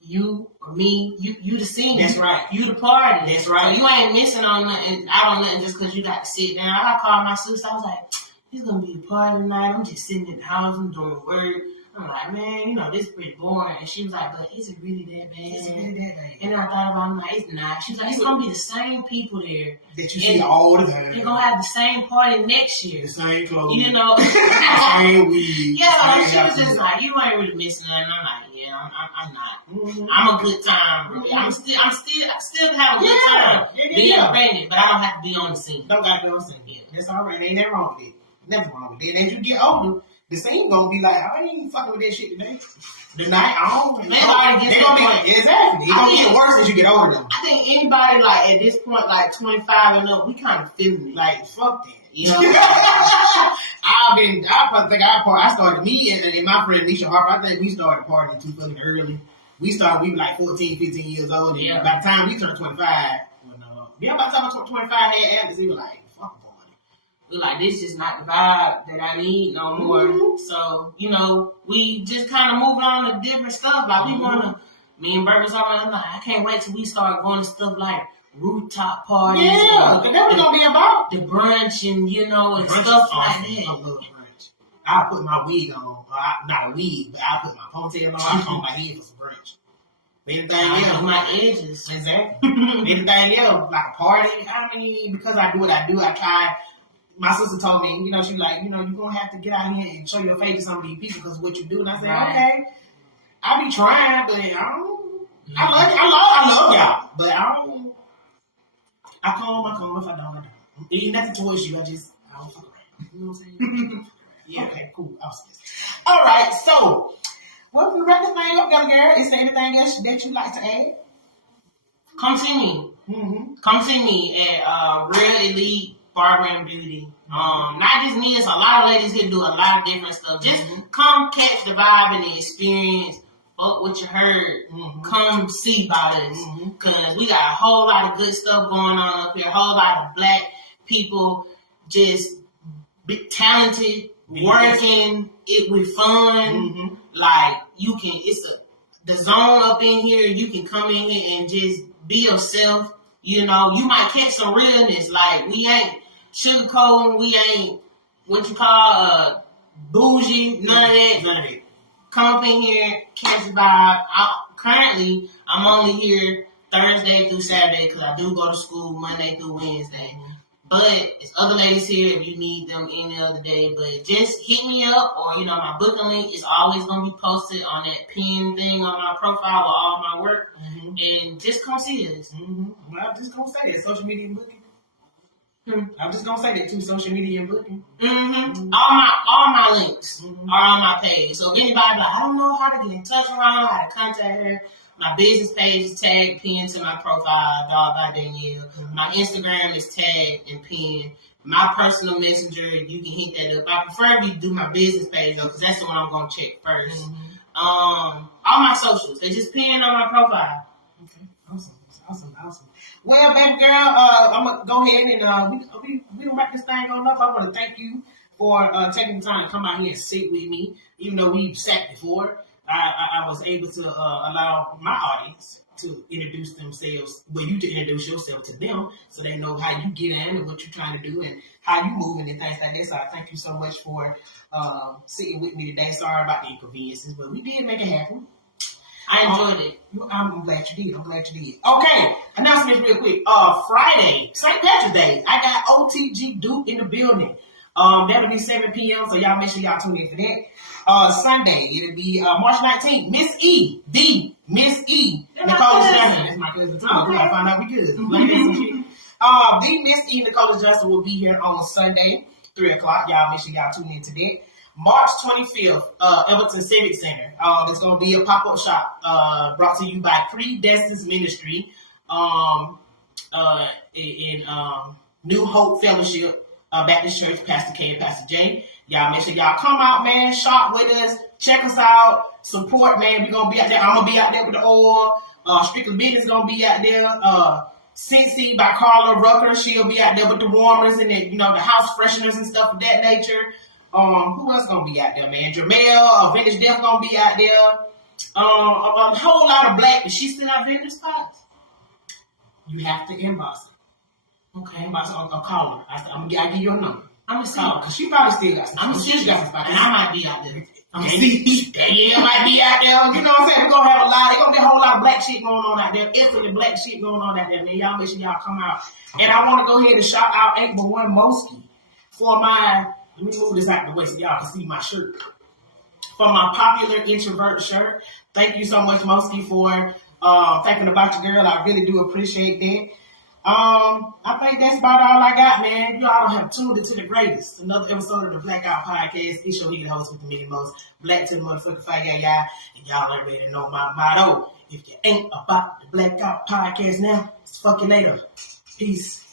you or me, you the scene. That's right. You the party. That's right. So you ain't missing on nothing. Out on nothing just because you got to sit down. I called my sister. I was like, it's gonna be a party tonight. I'm just sitting in the house. I'm doing work. I'm like, man, you know, this is pretty boring. And she was like, but is it really that bad? Is it really that bad? And then I thought about it, I'm like, it's not. She was like, it's going to be the same people there. That you see all the time. They're going to have the same party next year. The same clothes. You know? Same weed. Yeah, she was just like, you ain't really missing nothing. I'm like, yeah, I'm not. I'm a good time, bro. I still have a good time being pregnant, but I don't have to be on the scene. Don't got to be on the scene. That's all right. Ain't nothing wrong with it. Nothing wrong with it. And as you get older, the scene gonna be like, I ain't even fucking with that shit today. The night, they gonna be exactly. It's gonna get worse as you get older though. I think anybody like at this point, like 25 and up, we kind of feeling it. Like, fuck that. You know, I started, me and my friend Alicia Harper, I think we started partying too fucking early. We were like 14, 15 years old. And by the time we turned 25, by the time I turned 25, had Alex, we were like, fuck party. We like, this is not the vibe that I need no more. Mm-hmm. So, you know, we just kind of moving on to different stuff. Like, we want to, me and Burgers already, like, I can't wait till we start going to stuff like rooftop parties. Yeah, that's what it's going to be about. The brunch and, you know, and stuff like that. I love brunch. I'll put my wig on. Not a wig, but I'll put my ponytail on my head for some brunch. Everything else, my edges. Exactly. Everything else, like a party. I mean, because I do what I do, I try. My sister told me, you know, she's like, you know, you're going to have to get out here and show your face to some of these people because of what you do. And I said, okay, I'll be trying, but I love y'all. But I come if I don't. It ain't nothing towards you. I don't fuck around. You know what I'm saying? Yeah, okay, cool. All right, so, well, we wrap this thing up, young girl. Is there anything else that you'd like to add? Come see me. Mm-hmm. Come see me at Real Elite Barber and Beauty. Not just me, it's a lot of ladies here do a lot of different stuff. Just come catch the vibe and the experience. Fuck what you heard. Mm-hmm. Come see about us. Because we got a whole lot of good stuff going on up here. A whole lot of black people just be talented, working it with fun. Like, you can, the zone up in here, you can come in here and just be yourself. You know, you might catch some realness. Like, we ain't sugarcoating, we ain't what you call bougie, none of that. Come up in here, catch the vibe. Currently, I'm only here Thursday through Saturday because I do go to school Monday through Wednesday. But it's other ladies here if you need them any other day. But just hit me up, or, you know, my booking link is always going to be posted on that pin thing on my profile with all my work. And just come see us. Well, I'm just going to say that. Social media and booking. I'm just going to say that too. Social media and booking. All my links are on my page. So if anybody like, I don't know how to get in touch with her, how to contact her, my business page is tagged, pinned to my profile, Dog by Danielle. My Instagram is tagged and pinned. My personal messenger, you can hit that up. I prefer if you do my business page though, because that's the one I'm going to check first. All my socials, they just pinned on my profile. Okay, awesome. Well, baby girl, I'm going to go ahead and we're going to wrap this thing on up. I want to thank you for taking the time to come out here and sit with me, even though we've sat before. I was able to allow my audience to introduce themselves, you to introduce yourself to them so they know how you get in and what you're trying to do and how you moving and things like that. So I thank you so much for sitting with me today. Sorry about the inconveniences, but we did make it happen. I enjoyed it. I'm glad you did. Okay, announcement real quick. Friday, St. Patrick's Day, I got OTG Duke in the building. That'll be 7 p.m., so y'all make sure y'all tune in for that. Sunday, it'll be March 19th. Miss E. Nicole Johnson. That's my cousin too. Okay. I found out we good. The Miss E. Nicole Johnson will be here on Sunday, 3 o'clock. Y'all make sure y'all tune in to that. March 25th, Everton Civic Center. It's going to be a pop-up shop brought to you by Predestined Ministry in New Hope Fellowship Baptist Church, Pastor K and Pastor J. Y'all make sure y'all come out, man, shop with us, check us out, support, man. We're going to be out there. I'm going to be out there with the oil. Strictly Business going to be out there. Cincy by Carla Rucker, she'll be out there with the warmers and the house fresheners and stuff of that nature. Who else gonna be out there, man? Jamel, Vintage Death gonna be out there. A whole lot of black. Is she still out there in the spots? You have to inbox it. Okay, inbox or call her. I'll give you your number. I'm gonna call her because she probably still got some. I'm gonna see you got some spots, and I might be out there. I'm gonna see. Danielle might be out there. You know what I'm saying? We're gonna have a lot. There's gonna be a whole lot of black shit going on out there. Instantly black shit going on out there, man. Y'all make sure y'all come out. And I want to go ahead and shout out 8x1 Mosky for my. Let me move this out the way so y'all can see my shirt. For my popular introvert shirt. Thank you so much, Mosky, for thinking about your girl. I really do appreciate that. I think that's about all I got, man. You all have tuned into the greatest. Another episode of the Blackout Podcast. Each show here, the host with the Mickey Mouse. Black to the motherfucking fire, y'all. And y'all already know my motto. If you ain't about the Blackout Podcast now, it's fucking later. Peace.